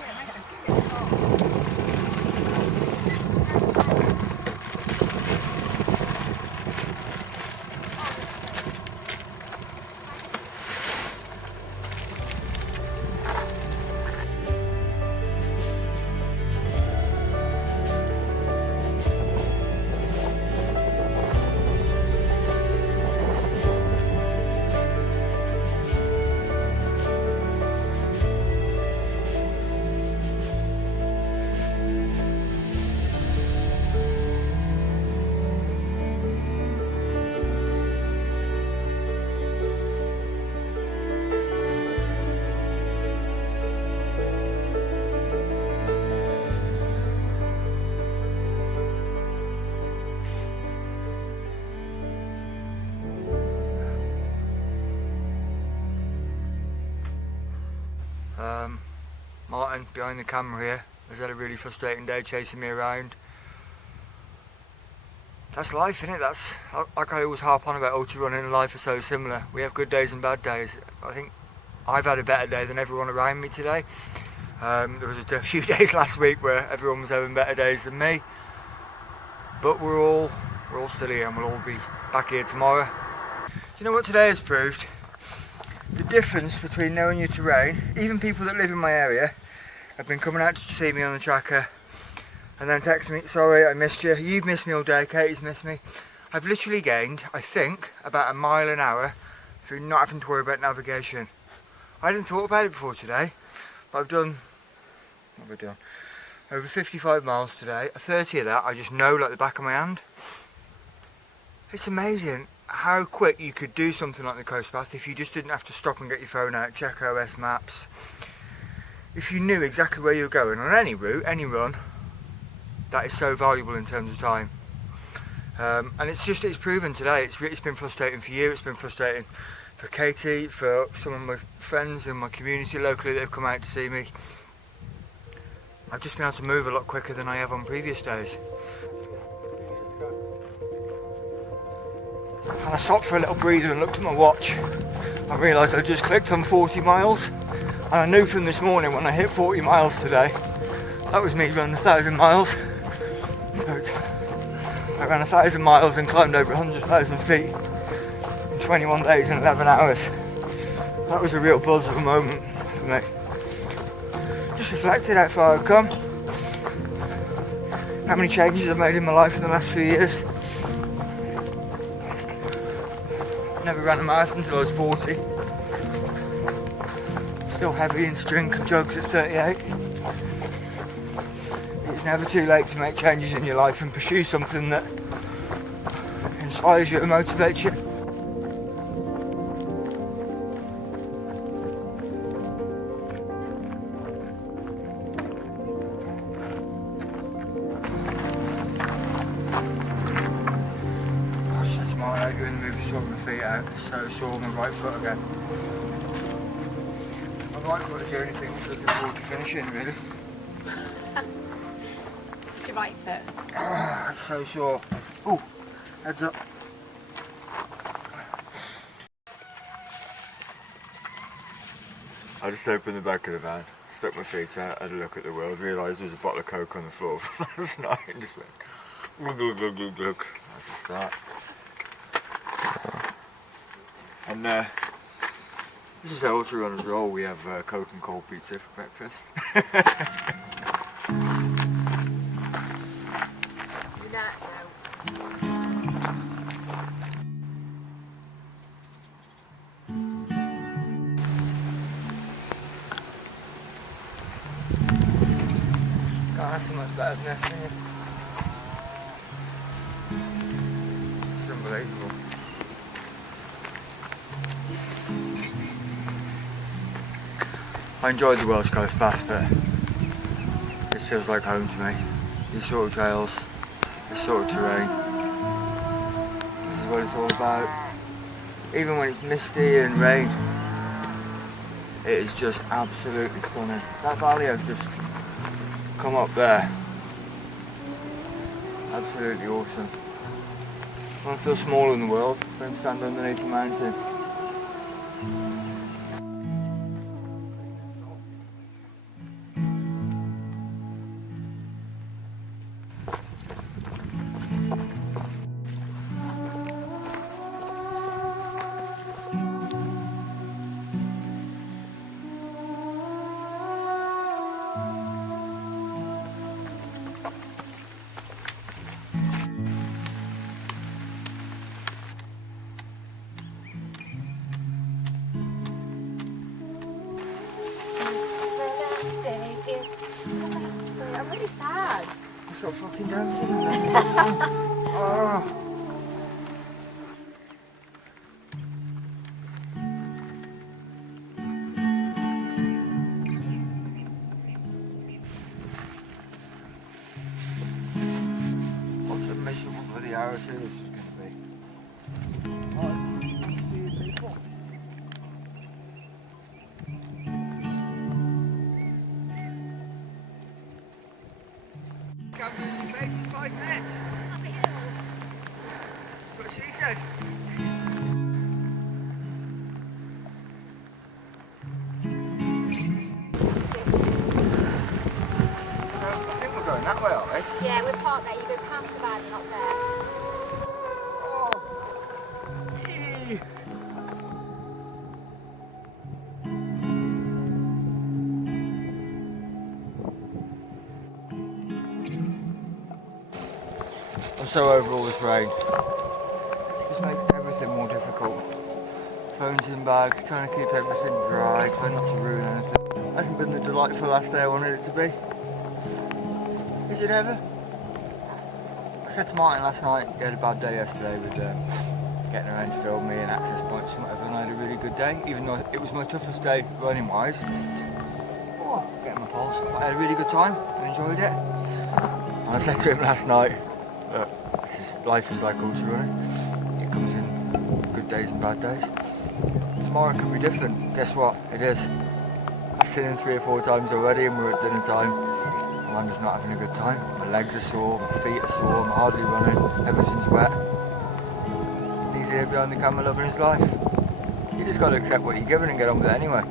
Martin, behind the camera here, has had a really frustrating day chasing me around. That's life, isn't it? That's like I always harp on about ultra running and life are so similar. We have good days and bad days. I think I've had a better day than everyone around me today. There was a few days last week where everyone was having better days than me, but we're all still here and we'll all be back here tomorrow. Do you know what today has proved? The difference between knowing your terrain. Even people that live in my area have been coming out to see me on the tracker and then texting me, sorry I missed you, you've missed me all day, Katie's missed me. I've literally gained, I think, about a mile an hour through not having to worry about navigation. I hadn't thought about it before today, but I've done, what have I done? Over 55 miles today, 30 of that I just know like the back of my hand. It's amazing how quick you could do something like the Coast Path if you just didn't have to stop and get your phone out, check OS maps. If you knew exactly where you were going on any route, any run, that is so valuable in terms of time. And it's proven today. It's been frustrating for you, it's been frustrating for Katie, for some of my friends in my community locally that have come out to see me. I've just been able to move a lot quicker than I have on previous days. And I stopped for a little breather and looked at my watch. I realised I just clicked on 40 miles. And I knew from this morning when I hit 40 miles today, that was me running 1,000 miles. So I ran 1,000 miles and climbed over 100,000 feet in 21 days and 11 hours. That was a real buzz of a moment for me. Just reflected how far I've come, how many changes I've made in my life in the last few years. Never ran a marathon until I was 40. Still heavy into drink and drugs at 38. It's never too late to make changes in your life and pursue something that inspires you and motivates you. Doing the movie, sort my feet out, so sore my right foot again. My right foot is the only thing I'm looking forward to finishing, really. Your right foot. It's so sore. Oh, heads up. I just opened the back of the van, stuck my feet out, had a look at the world, realised there was a bottle of Coke on the floor from last night and just went glug glug glug glug glug. That's a start. And this is how ultra runners roll. We have Coke and cold pizza for breakfast. God, that's so much better than this, isn't it? It's unbelievable. I enjoyed the Wales Coast Path, but this feels like home to me. These sort of trails, this sort of terrain. This is what it's all about. Even when it's misty and rain, it is just absolutely stunning. That valley I've just come up there, absolutely awesome. I feel small in the world when I stand underneath the mountain. Stop fucking dancing. Oh. What a miserable bloody hour or two this is going to be. Camera in your face in 5 minutes. That's what she said. I think we're going that way, aren't we? Yeah, we're parked there. You go past the van and up there. Oh. Eee. I'm so over all this rain. This makes everything more difficult. Phones in bags, trying to keep everything dry, trying not to ruin anything. Hasn't been the delightful last day I wanted it to be. Is it ever? I said to Martin last night, he had a bad day yesterday with getting around to film me and access points and whatever, and I had a really good day, even though it was my toughest day running wise. Oh, getting my pulse. But I had a really good time and enjoyed it. And I said to him last night, look, life is like ultra running. It comes in good days and bad days. Tomorrow could be different. Guess what? It is. I've seen him 3 or 4 times already and we're at dinner time. I'm just not having a good time. My legs are sore, my feet are sore, I'm hardly running, everything's wet. And he's here behind the camera loving his life. You just got to accept what you're given and get on with it anyway.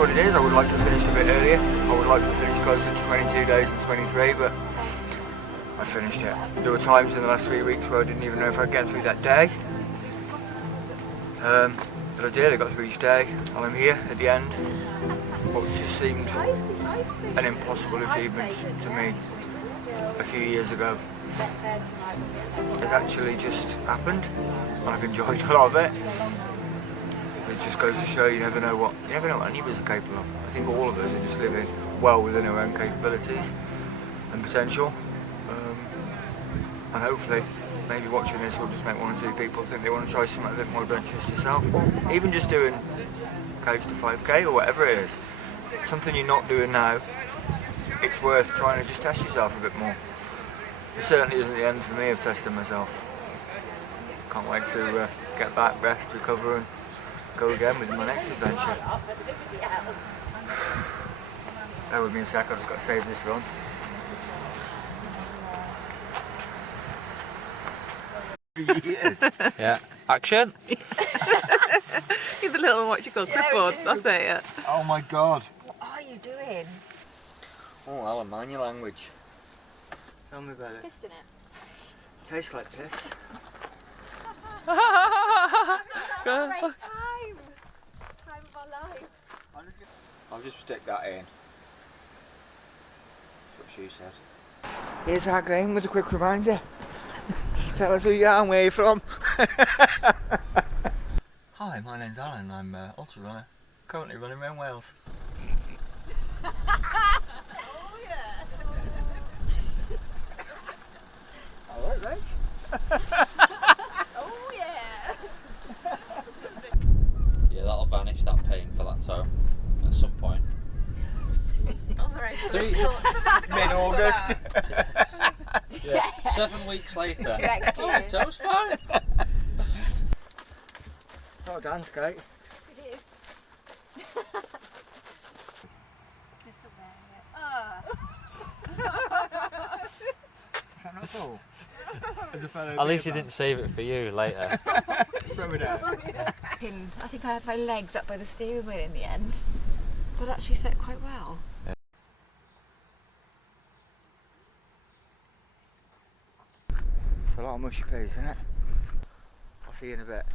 what it is. I would like to have finished a bit earlier. I would like to have finished closer to 22 days than 23, but I finished it. There were times in the last 3 weeks where I didn't even know if I'd get through that day. But I did. I got through each day, and I'm here at the end. What just seemed an impossible achievement to me a few years ago has actually just happened, and I've enjoyed a lot of it. It just goes to show you never know what any of us are capable of. I think all of us are just living well within our own capabilities and potential, and hopefully maybe watching this will just make 1 or 2 people think they want to try something a bit more adventurous themselves. Even just doing coach to 5k or whatever it is, something you're not doing now, it's worth trying to just test yourself a bit more. It certainly isn't the end for me of testing myself. Can't wait to get back, rest, recover and go again with my next adventure. Bear with me a sec, I've just got to save this run. Years. Yeah. Action. He's a little, what you call, crippled. That's it, yeah. Oh my god. What are you doing? Oh, Alan, mind your language. Tell me about it. Pissed in it. Tastes like piss. Great time! Time of our life. I'll just stick that in. That's what she said. Here's our game with a quick reminder. Tell us who you are and where you're from. Hi, my name's Alan. I'm an ultra runner, currently running around Wales. Oh yeah! Alright, right? Oh yeah! Yeah, that'll vanish, that pain for that toe at some point. I'm sorry. Mid-August. Yeah. 7 weeks later. Next Oh, year. my toe's fine. It's not a dance, Kate. It is. They're still there, Is that not cool? As a fellow At least you didn't save it for you later. throw it out. I think I had my legs up by the steering wheel in the end, but actually set quite well. It's a lot of mushy peas, isn't it? I'll see you in a bit.